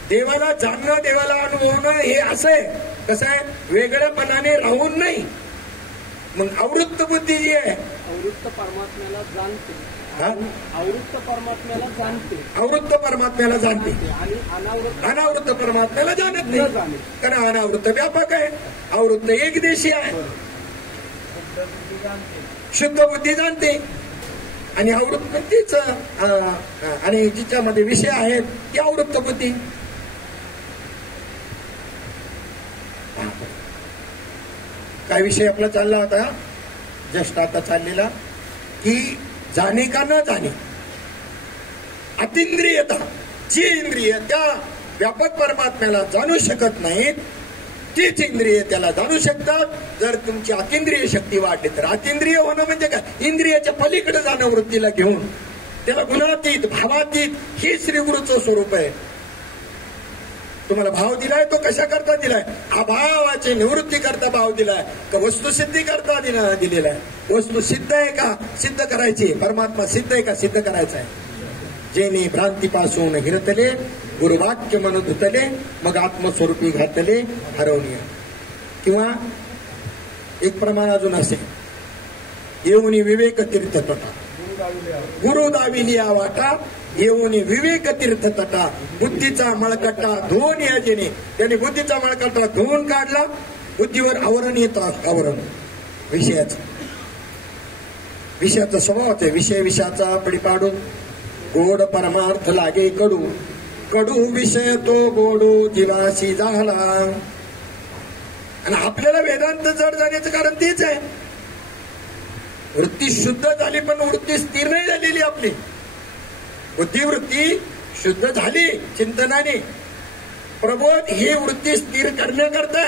देवाला जाणणं, देवाला अनुभवणं हे असं आहे. कसं आहे? वेगळ्यापणाने राहून नाही. मग आवृत्त बुद्धी जी आहे, आवृत्त परमात्म्याला जाणते. आवृत्त परमात्म्याला जाणते, आवृत्त परमात्म्याला जाणते आणि अनावृत्त परमात्म्याला जाणत नाही. कारण अनावृत्त व्यापक आहे, आवृत्त एकदेशी आहे. शुद्ध बुद्धी जाणते आणि आवृत्त बुद्धीच आणि जिच्यामध्ये विषय आहेत ती आवृत्त बुद्धी. काय विषय आपला चालला होता जस्ट आता चाललेला, की जाणे का न जाणे. अतिंद्रियता, जी इंद्रिय त्या व्यापक परमात्म्याला जाणू शकत नाहीत, तीच इंद्रिय त्याला जाणू शकतात. जर तुमची अतिंद्रिय शक्ती वाढली तर. अतिंद्रिय होणं म्हणजे काय? इंद्रियाच्या पलीकडे जाणं वृत्तीला घेऊन. त्याला गुणातीत, भावातीत ही श्रीगुरूचं स्वरूप आहे. तुम्हाला भाव दिलाय तो कशा करता दिलाय? अभावाची निवृत्ती करता भाव दिलाय का वस्तुसिद्धी करता दिलेला आहे? वस्तू सिद्ध आहे का सिद्ध करायची? परमात्मा सिद्ध आहे का सिद्ध करायचा आहे? जेने भ्रांतीपासून हिरतले, गुरुवाक्य मन धुतले, मग आत्मस्वरूपी घातले हरवणीय. किंवा एक प्रमाण अजून असे, येऊनी विवेक तीर्थ तटा, गुरु दाविली वाटा, येऊनी विवेक तीर्थ तटा. बुद्धीचा मळकटा धुवून याजेने, त्याने बुद्धीचा मळकटा धुवून काढला बुद्धीवर आवरण येतं, आवरण विषयाचा स्वभावच आहे. विषयाचा पडी पाडून गोड परमार्थ लागे कडू, कडू विषय तो गोडू जीवाशी झाला. आणि आपल्याला वेदांत जड जाण्याचं कारण तेच आहे. वृत्ती शुद्ध झाली पण वृत्ती स्थिर नाही झालेली. आपली बुद्धिवृत्ती शुद्ध झाली चिंतनाने, प्रबोध ही वृत्ती स्थिर करण्याकरता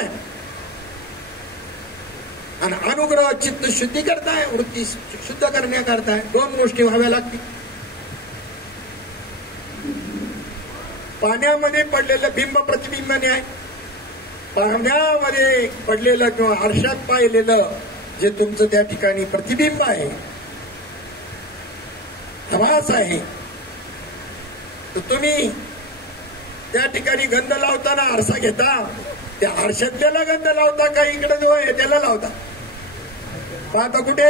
आणि अनुग्रह चित्त शुद्धी करताय, वृत्ती शुद्ध करण्याकरता. दोन गोष्टी व्हाव्या लागतील. पाण्यामध्ये पडलेलं बिंब प्रतिबिंब न्याय, पाण्यामध्ये पडलेलं किंवा आरशात पाहिलेलं जे तुमचं त्या ठिकाणी प्रतिबिंब आहे, आभास आहे, तर तुम्ही त्या ठिकाणी गंध लावताना आरसा घेता, त्या आरशातल्याला गंध लावता का इकडे जो आहे त्याला लावता? पाहता कुठे?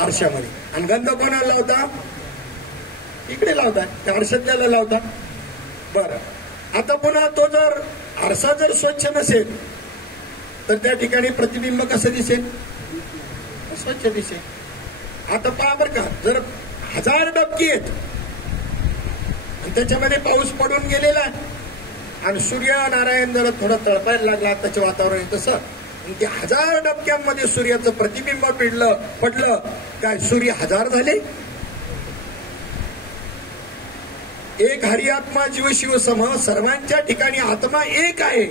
आरशामध्ये. आणि गंध कोणाला लावता? इकडे लावता, त्या आरशातल्याला लावता. बरं, आता पुन्हा तो जर आरसा जर स्वच्छ नसेल तर त्या ठिकाणी प्रतिबिंब कसं दिसेल? स्वच्छ दिसेल. आता पहा बरं का, जर 1000 डबकी आहेत आणि त्याच्यामध्ये पाऊस पडून गेलेला आणि सूर्यनारायण जरा थोडं तळपायला लागला, त्याचं वातावरण आहे तसं, ते 1000 डबक्यांमध्ये सूर्याचं प्रतिबिंब पडलं काय सूर्य 1000 झाले? एक हरी आत्मा जीव शिव सम, सर्वांच्या ठिकाणी आत्मा एक आहे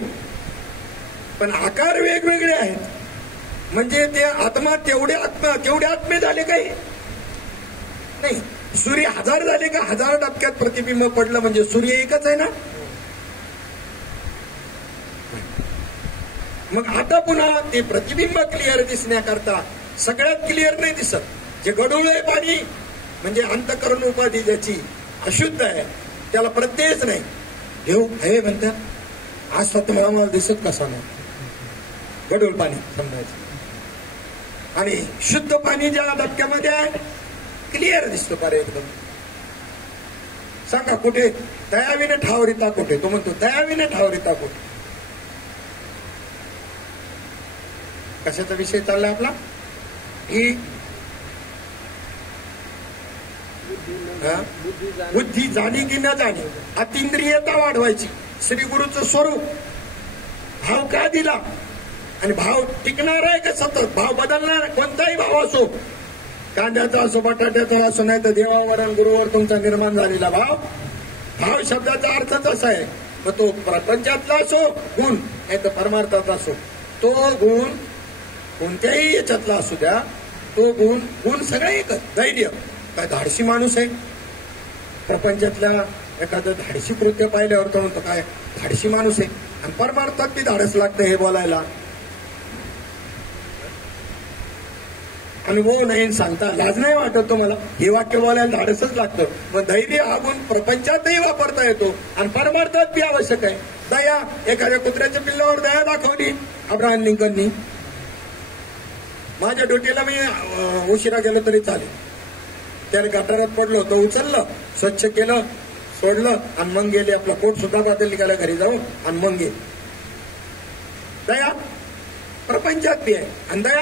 पण आकार वेगवेगळे आहेत. म्हणजे ते आत्मा तेवढे आत्मे झाले काही नाही. सूर्य 1000 झाले का 1000 डबक्यात प्रतिबिंब पडलं म्हणजे सूर्य एकच आहे ना. मग आता पुन्हा ते प्रतिबिंब क्लिअर दिसण्याकरता सगळ्यात क्लिअर नाही दिसत. जे गढूळ आहे पाणी म्हणजे अंतःकरण उपाधी ज्याची अशुद्ध आहे त्याला प्रत्ययच नाही. देव आहे म्हणतात, आज सत्य आम्हाला दिसत कसा नाही. गढूळ पाणी समजायचं. आणि शुद्ध पाणी ज्या डबक्यामध्ये आहे क्लिअर दिसतो पारे एकदम. सांगा कुठे दयाविने ठावरिता कुठे? तो म्हणतो दयाविने ठावरिता कुठे. कशाचा विषय चालला आपला? ही बुद्धी जाणी की न जाणी, अतिंद्रियता वाढवायची. श्री गुरुचं स्वरूप भाव का दिला आणि भाव टिकणार आहे का सतत? भाव बदलणार? कोणताही भाव असो, कांद्याचा असो, बटाट्याचा असो, नाही तर देवावर आणि गुरुवर तुमचा निर्माण झालेला भाव. भाव शब्दाचा अर्थच असा आहे. मग तो प्रपंचातला असो गुण, नाही तर परमार्थाचा असो, तो गुण कोणत्याही याच्यातला असू द्या, तो गुण सगळं एकच. धैर्य, काय धाडशी माणूस आहे? प्रपंचातल्या एखादं धाडशी कृत्य पाहिल्यावर तो म्हणतो काय धाडशी माणूस आहे. आणि परमार्थात ती धाडस लागतं हे बोलायला. अनुभव नाही सांगता लाज नाही वाटत तुम्हाला? हे वाक्य बोलायला धाडसच लागतं. मग धैर्य हा गुण प्रपंचातही वापरता येतो आणि परमार्थात बी आवश्यक आहे. दया, एखाद्या कुत्र्याच्या पिल्लावर दया दाखवली अब्राहम लिंकननी. माझ्या ड्युटीला मी उशिरा गेलो तरी चालेल. त्याने गटारात पडलो तो उचललं, स्वच्छ केलं, सोडलं आणि मग गेले. आपला कोट सुद्धा बदल निघाला घरी जाऊन आणि मग गेले. दया प्रपंचात बी आहे आणि दया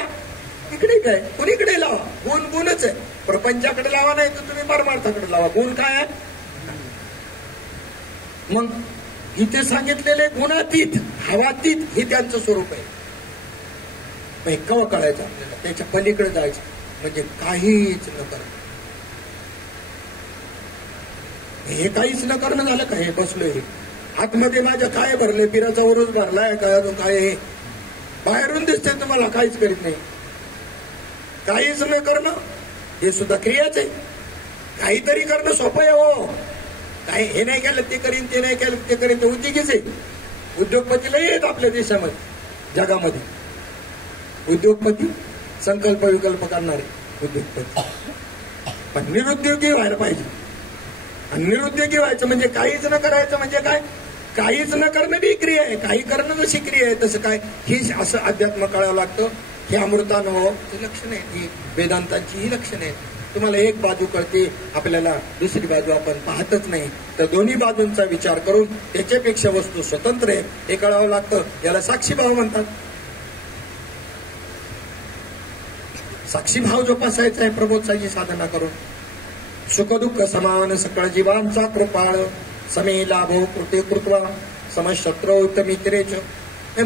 इकडे काय कुणीकडे लावा. गुणच आहे. प्रपंचाकडे लावा नाही तर तुम्ही परमार्थाकडे लावा. गुण काय आहे? मग इथे सांगितलेले गुणातीत हवातीत हे त्यांचं स्वरूप आहे. केव्हा कळायचं आपल्याला? त्याच्या पलीकडे जायचं म्हणजे काहीच न करणं. हे काहीच न करणं झालं का? हे बसलोय आतमध्ये माझ्या काय भरले, पिराचा वरूच भरलाय का काय? हे बाहेरून दिसतंय तुम्हाला, काहीच करीत नाही. काहीच न करणं हे सुद्धा क्रियाच आहे. काहीतरी करणं सोपं आहे हो. काही हे नाही केलं ते करीन, ते नाही केलं ते करीन, ते उद्योगीच आहे. उद्योगपतीला येत आपल्या देशामध्ये जगामध्ये. उद्योगपती संकल्प विकल्प करणारे उद्योगपती. पण निरुद्योगी व्हायला पाहिजे. आणि निरुद्योगी व्हायचं म्हणजे काहीच न करायचं म्हणजे काय? काहीच न करणं बी क्रिया आहे. काही करणं जशी क्रिया आहे तसं काय ही असं अध्यात्म कळावं लागतं. हे अमृतानुभव ही लक्षणं आहेत. ही वेदांतांची ही लक्षणं आहेत. तुम्हाला एक बाजू कळते, आपल्याला दुसरी बाजू आपण पाहतच नाही. तर दोन्ही बाजूंचा विचार करून त्याच्यापेक्षा वस्तू स्वतंत्र आहे हे कळावं लागतं. याला साक्षीभाव म्हणतात. साक्षीभाव जोपासायचा आहे प्रबोधसाची साधना करून. सुखदुःख समान सकळ जीवांचा कृपाळ समे लाभो कृते कृत्वा समशत्रो मित्रेच.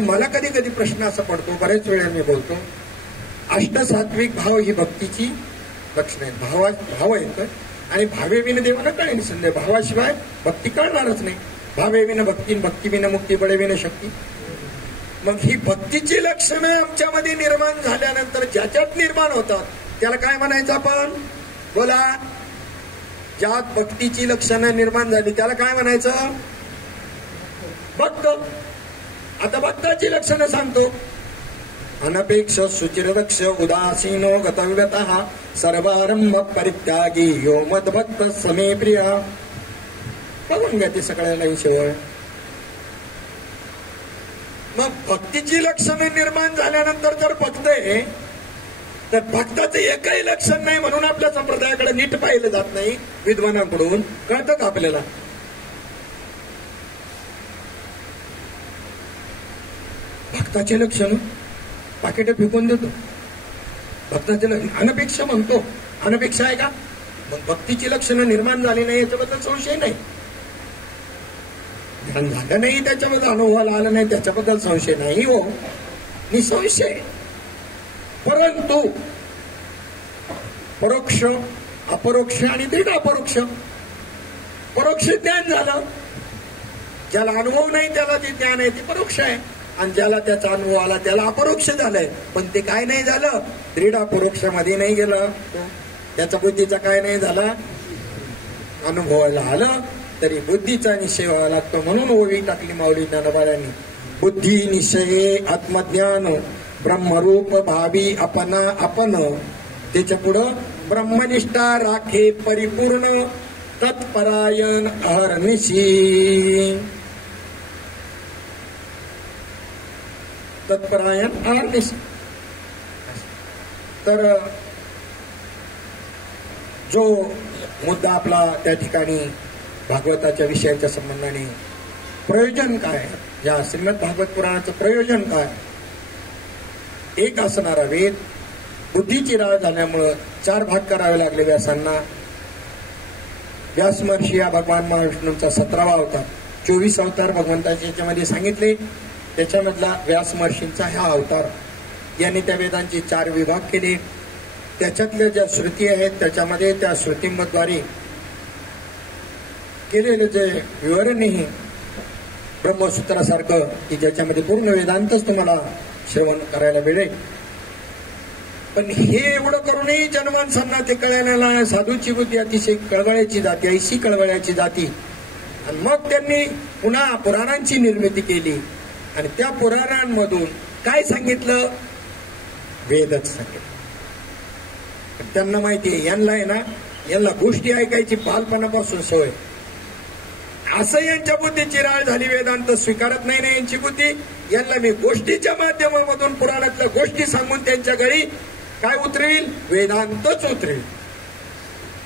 मला कधी कधी प्रश्न असा पडतो, बरेच वेळा मी बोलतो, अष्टसात्विक भाव ही भक्तीची लक्षण आहेत. भाव आहेत आणि भावे विन देवाला कळेल संदेह. भावाशिवाय भक्ती कळणारच नाही. भावे विन भक्ती, भक्ती विन मुक्ती, बळे विन शक्ती. मग ही भक्तीची लक्षणे आमच्यामध्ये निर्माण झाल्यानंतर ज्याच्यात निर्माण होतात त्याला काय म्हणायचं आपण? बोला. ज्यात भक्तीची लक्षणं निर्माण झाली त्याला काय म्हणायचं? भक्त. आता भक्ताची लक्षणं सांगतो. अनपेक्ष सुचिरदक्ष उदासीनो गतव्यतः सर्वारंभ परित्यागी यो मद्भक्त समे प्रिया. बघून घ्या ते सगळ्याला शेवळ. मग भक्तीची लक्षणे निर्माण झाल्यानंतर जर बघतंय तर भक्ताचं एकही लक्षण नाही म्हणून आपल्या संप्रदायाकडे नीट पाहिलं जात नाही विद्वानांकडून. कळतं का आपल्याला? भक्ताचे लक्षण पाकिट फेकून देतो. भक्ताचे अनपेक्षा म्हणतो. अनपेक्षा आहे का? मग भक्तीची लक्षणं निर्माण झाली नाही याच्याबद्दल संशय नाही. ध्यान झालं नाही त्याच्याबद्दल, अनुभवाला आलं नाही त्याच्याबद्दल संशय नाही हो, निसंशय. परंतु परोक्ष, अपरोक्ष आणि दृढ अपरोक्ष. परोक्ष ज्ञान झालं, ज्याला अनुभव नाही त्याला जे ज्ञान आहे ते परोक्ष आहे, आणि ज्याला त्याचा अनुभव आला त्याला अपरोक्ष झालंय. पण ते काय नाही झालं? दृढ अपरोक्षामध्ये नाही गेलं. त्याचा बुद्धीचा काय नाही झाला? अनुभवाला आलं तरी बुद्धीचा निश्चय व्हावा लागतो. म्हणून ओवी टाकली माऊली ज्ञानोबांनी, बुद्धी निश्चये आत्मज्ञान ब्रह्मरूप भावी अपना आपण. त्याच्या पुढं ब्रह्मनिष्ठा राखे परिपूर्ण तत्परायण अहर्निशी. तत्परायण अहर्निशी. तर जो मुद्दा आपला त्या ठिकाणी भागवताच्या विषयाच्या संबंधाने प्रयोजन काय, या श्रीमद भागवत पुराणाचं प्रयोजन काय? एक असणारा वेद बुद्धीची राळ झाल्यामुळं 4 भाग करावे लागले व्यासांना. व्यास महर्षी हा भगवान महाविष्णूंचा 17वा अवतार. 24 अवतार भगवंताच्या याच्यामध्ये सांगितले, त्याच्यामधला व्यास महर्षींचा हा अवतार. यांनी त्या वेदांचे 4 विभाग केले. त्याच्यातल्या ज्या श्रुती आहेत त्याच्यामध्ये त्या श्रुतींद्वारे केलेलं जे विवरणही ब्रह्मसूत्रासारखं की ज्याच्यामध्ये पूर्ण वेदांतच तुम्हाला श्रवण करायला मिळेल. पण हे एवढं करूनही जनमानसांना ते कळायला नाही. साधूची बुद्धी अतिशय कळवळ्याची जाती, ऐशी कळवळ्याची जाती. आणि मग त्यांनी पुन्हा पुराणांची निर्मिती केली आणि त्या पुराणांमधून काय सांगितलं? वेदच सांगितलं. त्यांना माहिती आहे यांना आहे ना, यांना गोष्टी ऐकायची बालपणापासून सवय. असं यांच्या बुद्धीची राळ झाली, वेदांत स्वीकारत नाही ना यांची बुद्धी. यांना मी गोष्टीच्या माध्यमामधून पुराणातल्या गोष्टी सांगून त्यांच्या घरी काय उतरवील? वेदांतच उतरवील.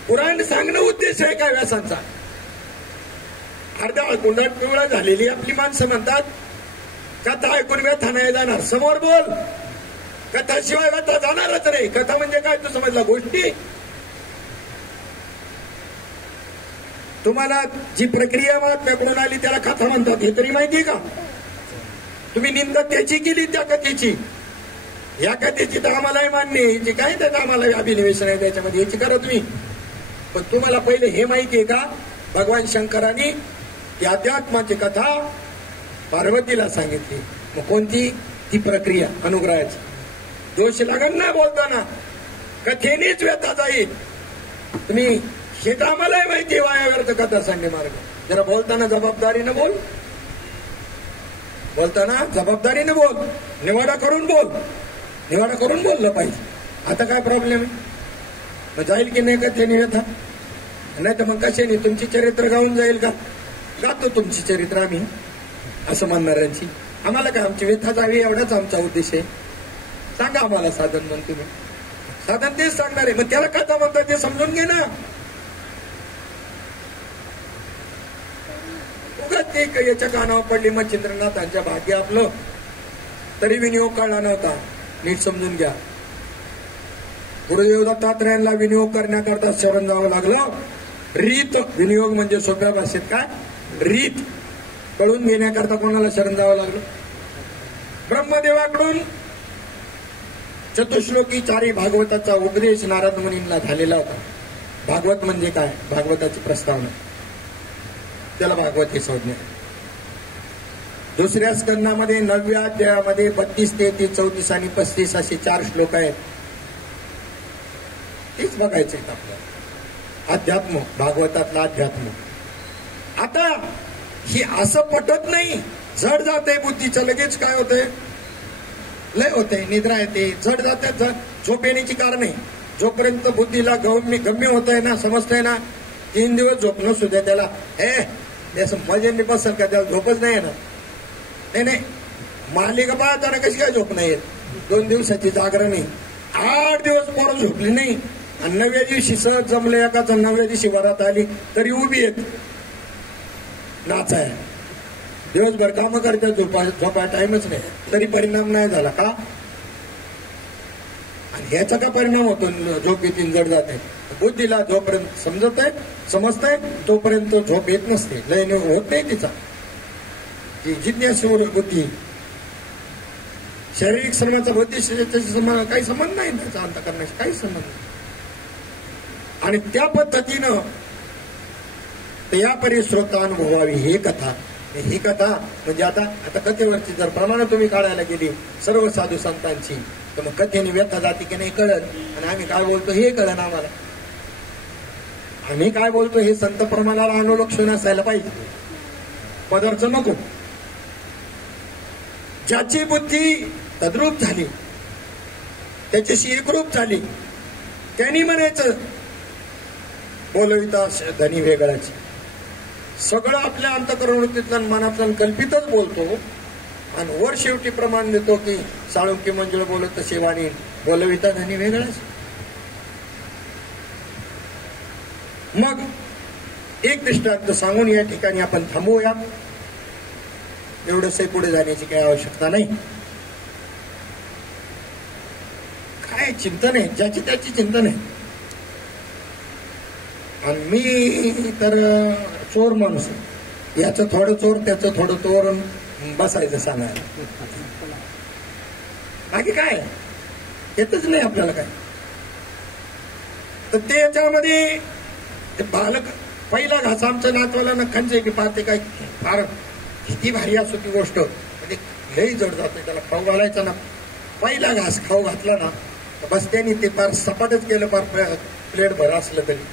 पुराण सांगणं उद्देश आहे का व्यासांचा? अर्ध्या गुंडात पिवळा झालेली आपली माणसं म्हणतात कथा ऐकून व्यथा नाही जाणार. समोर बोल, कथाशिवाय व्यथा जाणारच नाही. कथा म्हणजे काय तू समजला? गोष्टी. तुम्हाला जी प्रक्रिया महात्म्याकडून आली त्याला कथा म्हणतात हे तरी माहिती का? तुम्ही निंदा त्याची केली त्या कथेची. या कथेची तर आम्हालाही मान्य आहे, याची काय त्याचं आम्हाला अभिनिवेशन आहे त्याच्यामध्ये, याची करा तुम्ही. पण तुम्हाला पहिले हे माहिती आहे का? भगवान शंकरांनी ती अध्यात्माची कथा पार्वतीला सांगितली. मग कोणती? ती प्रक्रिया अनुग्रहाची. दोष लागण ना बोलताना, कथेनेच व्यथा जाईल. तुम्ही हे तर आम्हालाही माहिती आहे वायाव्यर्थ कथा सांगणे मार्ग. जरा बोलताना जबाबदारीनं बोल, बोलताना जबाबदारीनं बोल, निवाडा करून बोल. निवाडा करून बोललं पाहिजे. आता काय प्रॉब्लेम आहे? मग जाईल की नाही कथेने व्यथा? नाही तर मग कशाने? तुमची चरित्र गाऊन जाईल का? गातो तुमची चरित्र आम्ही असं म्हणणाऱ्यांची. आम्हाला काय आमची व्यथा जावी एवढाच आमचा उद्देश आहे. सांगा आम्हाला साधन म्हणून. तुम्ही साधन तेच सांगणार आहे. मग त्याला कथा म्हणतात ते समजून घे ना. उगाच ते याच्या कानावर पडली मच्छिंद्रनाथांच्या भाग्य आपलं, तरी विनियोग कळला नव्हता. नीट समजून घ्या. गुरुदेव दत्तात्रयांना विनियोग करण्याकरता शरण जावं लागलं. रीत विनियोग म्हणजे सोप्या भाषेत काय, रीत कळून घेण्याकरता कोणाला शरण जावं लागलं? ब्रह्मदेवाकडून चतुश्लोकी चारी भागवताचा उपदेश नारद मुनींना झालेला होता. भागवत म्हणजे काय? भागवताची प्रस्तावना, त्याला भागवत हे संज्ञा. दुसऱ्या स्कंदामध्ये 9व्या अध्यायामध्ये 32, 33, 34 आणि 35 असे 4 श्लोक आहेत. तेच बघायचे आहेत आपल्याला. अध्यात्म, भागवतातला अध्यात्म. आता ही असं पटत नाही, जड जाते बुद्धीचं. लगेच काय होतंय, लय होते, निद्रा येते, जड जाते. झोप येण्याची कारण आहे. जोपर्यंत बुद्धीला गम्य होत आहे ना, समजतंय ना, 3 दिवस झोप नसू द्या त्याला, असं मजेने बसल का, त्याला झोपच नाही ना. नाही, मालिका पाहताना कशी काय झोप नाही येत? 2 दिवसाची जागरण नाही, 8 दिवस पोरं झोपली नाही आणि 9व्या दिवशी सहज जमले एकाच, 9व्या दिवशी वरात आली तरी उभी येत नाचाय. दिवसभर कामं करतात, झोपा टाइमच नाही, तरी परिणाम नाही झाला का? आणि ह्याचा काय परिणाम होतो? झोप येतील, जड जाते. बुद्धीला जोपर्यंत समजतंय तोपर्यंत झोप येत नसते, लय होत नाही तिचा. जिज्ञासूर बुद्धी, शारीरिक श्रमाचा बुद्धीशी काही संबंध नाही, त्याचा अंत करण्याशी काही संबंध नाही. आणि त्या पद्धतीनं या परिश्रोता अनुभवावी ही कथा. ही कथा म्हणजे आता कथेवरची जर प्रमाण तुम्ही काढायला गेली सर्व साधू संतांची, तर मग कथेने व्यथा जाती की नाही कळत. आणि आम्ही काय बोलतो हे कळत आम्हाला. आम्ही काय बोलतो हे संत प्रमाणाला अनुलक्षण असायला पाहिजे. पदार्थ नको. ज्याची बुद्धी तद्रूप झाली, त्याच्याशी एकरूप झाली, त्यांनी म्हणायचं बोलविता धनी वेगळाच. सगळं आपल्या अंतःकरणीतलं मनातलं कल्पितच बोलतो आणि वर शेवटी प्रमाण देतो की साळुंकी मंजुळ बोलत तशी वाणी बोलविता धनी वेगळाच. मग एक दृष्टांत सांगून या ठिकाणी आपण थांबूया. एवढंसही पुढे जाण्याची काही आवश्यकता नाही. काय चिंतन आहे, ज्याची त्याची चिंतन आहे. आणि मी तर चोर माणूस आहे, याचं थोडं चोर त्याचं थोडं चोर बसायचं सांगायला. बाकी काय येतच नाही आपल्याला काय. तर ते याच्यामध्ये ते बालक पहिला घास आमच्या नातवाला नखांचे की पाहते काय फार किती भारी असो ती गोष्ट, म्हणजे लई जड जाते. त्याला खाऊ घालायचा ना, पहिला घास खाऊ घातला ना बस त्यांनी ते फार सपाटच केलं, फार प्लेट भर असलं तरी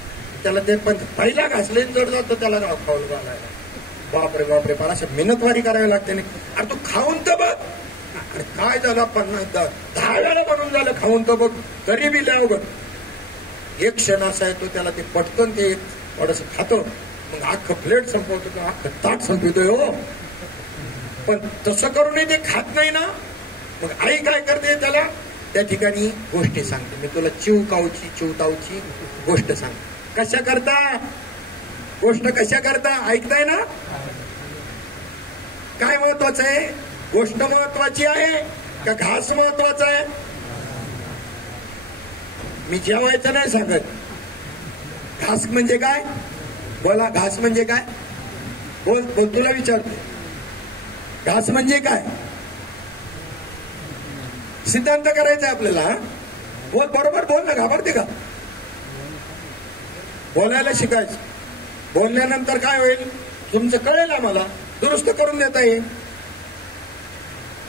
त्याला ते. पण पहिला घास लई जड जातो त्याला खाऊ घालायला. बापरे बापरे, फार अशा मेहनतवारी करावी लागते. नाही अरे तू खाऊन तर बघ. अरे काय झालं, 10 वेळा बनून झालं खाऊन तर बघ, तरी बी लय अवघड. एक क्षण असा आहे तो त्याला ते पटकन ते थोडस खातो, मग अख्खं प्लेट संपवतो किंवा अख्खं ताट संपवतोय. हो, पण तसं करूनही ते खात नाही ना. मग आई काय करते, त्याला त्या ठिकाणी गोष्टी सांगते. मी तुला चिवतावची गोष्ट सांगते. कशा करता गोष्ट, कशा करता ऐकताय ना? काय महत्वाचं आहे? गोष्ट महत्वाची आहे का घास महत्वाचा आहे? मी जेवायचं नाही सांगत. घास म्हणजे काय? बोला, घास म्हणजे काय? बोल तुला विचारतो, घास म्हणजे काय? सिद्धांत करायचा आपल्याला. बोल, बरोबर बोल ना, घाबरते का? बोलायला शिकायचं. बोलल्यानंतर काय होईल तुमचं कळेल, आम्हाला दुरुस्त करून देता येईल.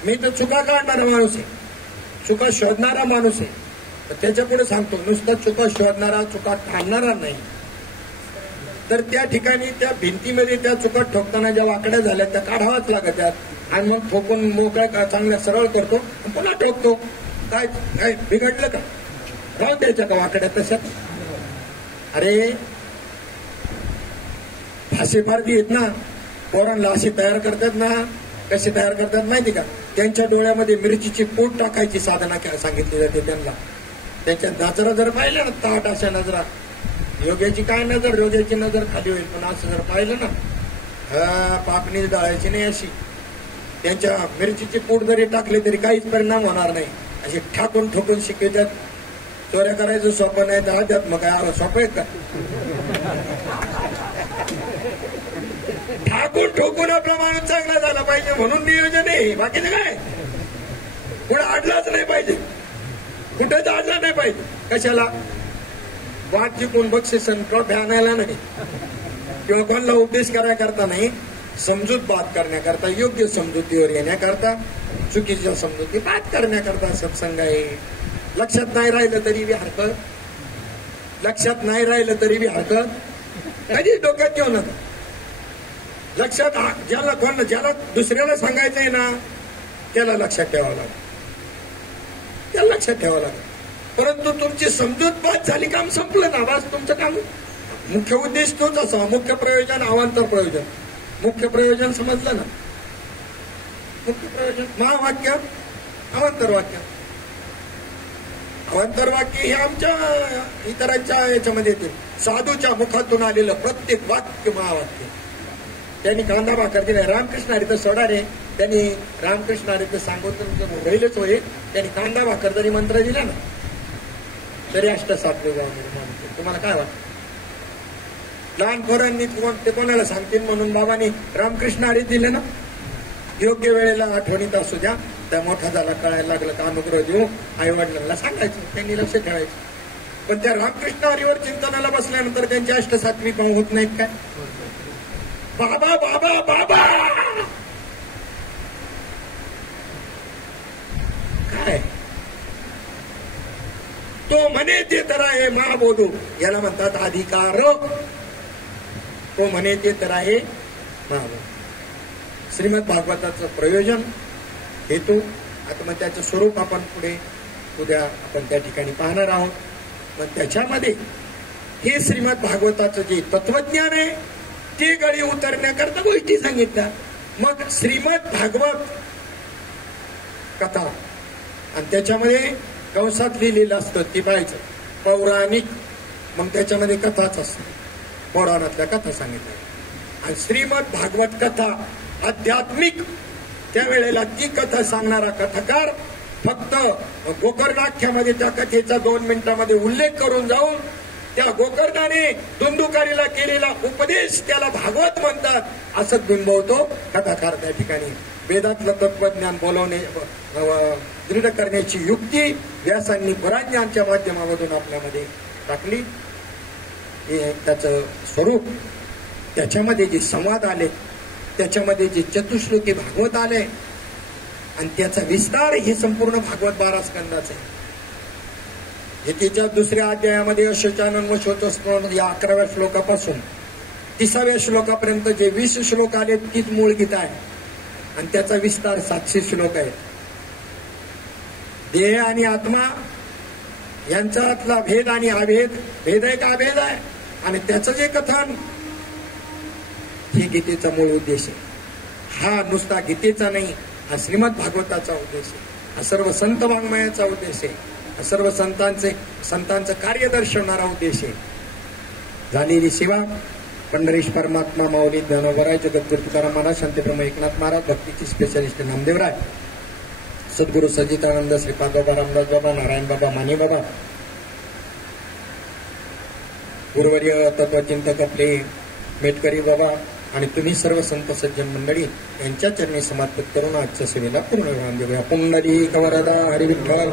मी तर चुका काढणारा माणूस आहे, चुका शोधणारा माणूस आहे. तर त्याच्या पुढे सांगतो, नुसतं चुका शोधणारा, चुका काढणारा नाही. तर त्या ठिकाणी त्या भिंतीमध्ये त्या चुका ठोकताना ज्या वाकड्या झाल्या त्या काढावाच लागतात. आणि मग ठोकून मोकळ्या चांगल्या सरळ करतो, पुन्हा ठोकतो. काय काय बिघडलं का? राहू द्यायच्या का वाकड्या तशा? अरे फाशी मार्गी आहेत ना, पोरांना अशी तयार करतात ना. कशी तयार करतात माहिती का? त्यांच्या डोळ्यामध्ये मिरचीची पूड टाकायची साधना सांगितली जाते त्यांना. त्यांच्या नजरा जर पाहिल्या ना, ताट अशा नजरा. योग्याची काय नजर, योग्याची नजर खाली होईल. पण असं जर पाहिलं ना, पापणी डाळायची नाही अशी. त्यांच्या मिरचीची पूड जरी टाकली तरी काहीच परिणाम होणार नाही. अशी ठाकून ठोकून शिकवतात. चोऱ्या करायचं सोपं नाही तर अध्यात्म काय सोपं आहे का? ठाकून ठोकून आपला माणूस चांगला झाला पाहिजे म्हणून नियोजन आहे. बाकीचं काय कुठं अडलाच नाही पाहिजे, कुठेच अडला नाही पाहिजे. कशाला? वाट जिंकून बक्षीस ट्रॉफी आणायला नाही किंवा कोणाला उपदेश करायकरता नाही, समजूत बात करण्याकरता, योग्य समजुतीवर येण्याकरता, चुकीच्या समजुती बात करण्याकरता सत्संग आहे. लक्षात नाही राहिलं तरी बी हरकत, लक्षात नाही राहिलं तरी बी हरकत, कधी डोक्यात घेऊ नका. लक्षात ज्याला दुसऱ्याला सांगायचंय ना त्याला लक्षात ठेवावं लागेल, त्याला लक्षात ठेवावं लागेल. परंतु तुमची समजूत बात झाली, काम संपलं ना, बस तुमचं काम. मुख्य उद्देश तोच असावा, मुख्य प्रयोजन अवांतर प्रयोजन. मुख्य प्रयोजन समजलं ना, मुख्य प्रयोजन महावाक्य, अवांतर वाक्य. अवांतर वाक्य हे आमच्या इतरांच्या याच्यामध्ये येते. साधूच्या मुखातून आलेलं प्रत्येक वाक्य महावाक्य. त्यांनी कांदा भाकर दिला, रामकृष्ण हरी तर सोडा रे, त्यांनी रामकृष्ण हरी तर सांगून राहिलंच होय. त्यांनी कांदा भाकर जरी मंत्र दिला ना तरी अष्टसात्विक मानते. तुम्हाला काय वाटतं? लहान पोरांनी ते कोणाला सांगतील म्हणून बाबांनी रामकृष्ण हरी दिले ना. योग्य वेळेला आठवणीत असू द्या, त्या मोठा झाला कळायला लागलं का अनुग्रह देऊ आई वडिलांना सांगायचं, त्यांनी लक्ष ठेवायचं. पण त्या रामकृष्ण हरीवर चिंतनाला बसल्यानंतर त्यांचे अष्टसात्विक होत नाहीत काय? बाबा बाबा बाबा काय तो म्हणे ते तर आहे महाबोधू, याला म्हणतात अधिकार. तो म्हणे ते तर आहे महाबोधू. श्रीमद भागवताचं प्रयोजन, हेतू, आता मग त्याचं स्वरूप आपण पुढे उद्या आपण त्या ठिकाणी पाहणार आहोत. पण त्याच्यामध्ये हे श्रीमद भागवताचं जे तत्वज्ञान आहे ते गळी उतरण्याकरता गोष्टी सांगितल्या. मग श्रीमद भागवत कथा आणि त्याच्यामध्ये कंसात लिहिलेलं असतं ते पाहायचं पौराणिक, मग त्याच्यामध्ये कथाच असते, पुराणातल्या कथा सांगितल्या. आणि श्रीमद भागवत कथा आध्यात्मिक, त्यावेळेला ती कथा सांगणारा कथाकार फक्त गोकर्णाख्यामध्ये त्या कथेचा 2 मिनिटांमध्ये उल्लेख करून जाऊन त्या गोकर्णाने धुंदुकारीला केलेला उपदेश त्याला भागवत म्हणतात असं बिंबवतो कथाकार. त्या ठिकाणी वेदातलं तत्वज्ञान बोलवणे दृढ करण्याची युक्ती व्यासांनी पुराज्ञांच्या माध्यमामधून आपल्यामध्ये टाकली. हे त्याचं स्वरूप, त्याच्यामध्ये जे संवाद आले, त्याच्यामध्ये जे चतुश्लोकी भागवत आले आणि त्याचा विस्तार, हे संपूर्ण भागवत 12 स्कंदाचं आहे. गीतेच्या 2ऱ्या अध्यायामध्ये अशोचानन व शोचस्मरण या 11व्या श्लोकापासून 30व्या श्लोकापर्यंत जे 20 श्लोक आले तीच मूळ गीता आहे आणि त्याचा विस्तार 700 श्लोक आहे. देह आणि आत्मा यांच्यातला भेद आणि अभेद, भेद आहे का अभेद आहे, आणि त्याचं जे कथन, हे गीतेचा मूळ उद्देश आहे. हा नुसता गीतेचा नाही, हा श्रीमद भागवताचा उद्देश आहे, हा सर्व संत वाङ्मयाचा उद्देश आहे, हा सर्व संतांचं कार्य दर्शवणारा उद्देश आहे. झालेली सेवा पंढरीश परमात्मा माऊली ज्ञानोबराय जगद्गुरु तुकाराम महाराज, शांतीब्रह्म एकनाथ महाराज, भक्तीची स्पेशलिस्ट नामदेवराय, सद्गुरू सजितानंद श्रीपाद बाबा, रामदास बाबा, नारायण बाबा, माने बाबा, गुरुवर्य तत्वचिंतक आपले मेटकरी बाबा आणि तुम्ही सर्व संत सज्जन मंडळी यांच्या चरणी समर्पित करून आजच्या सेवेला पूर्ण विराम देऊया. पुंडलिक वरदा हरी विठ्ठल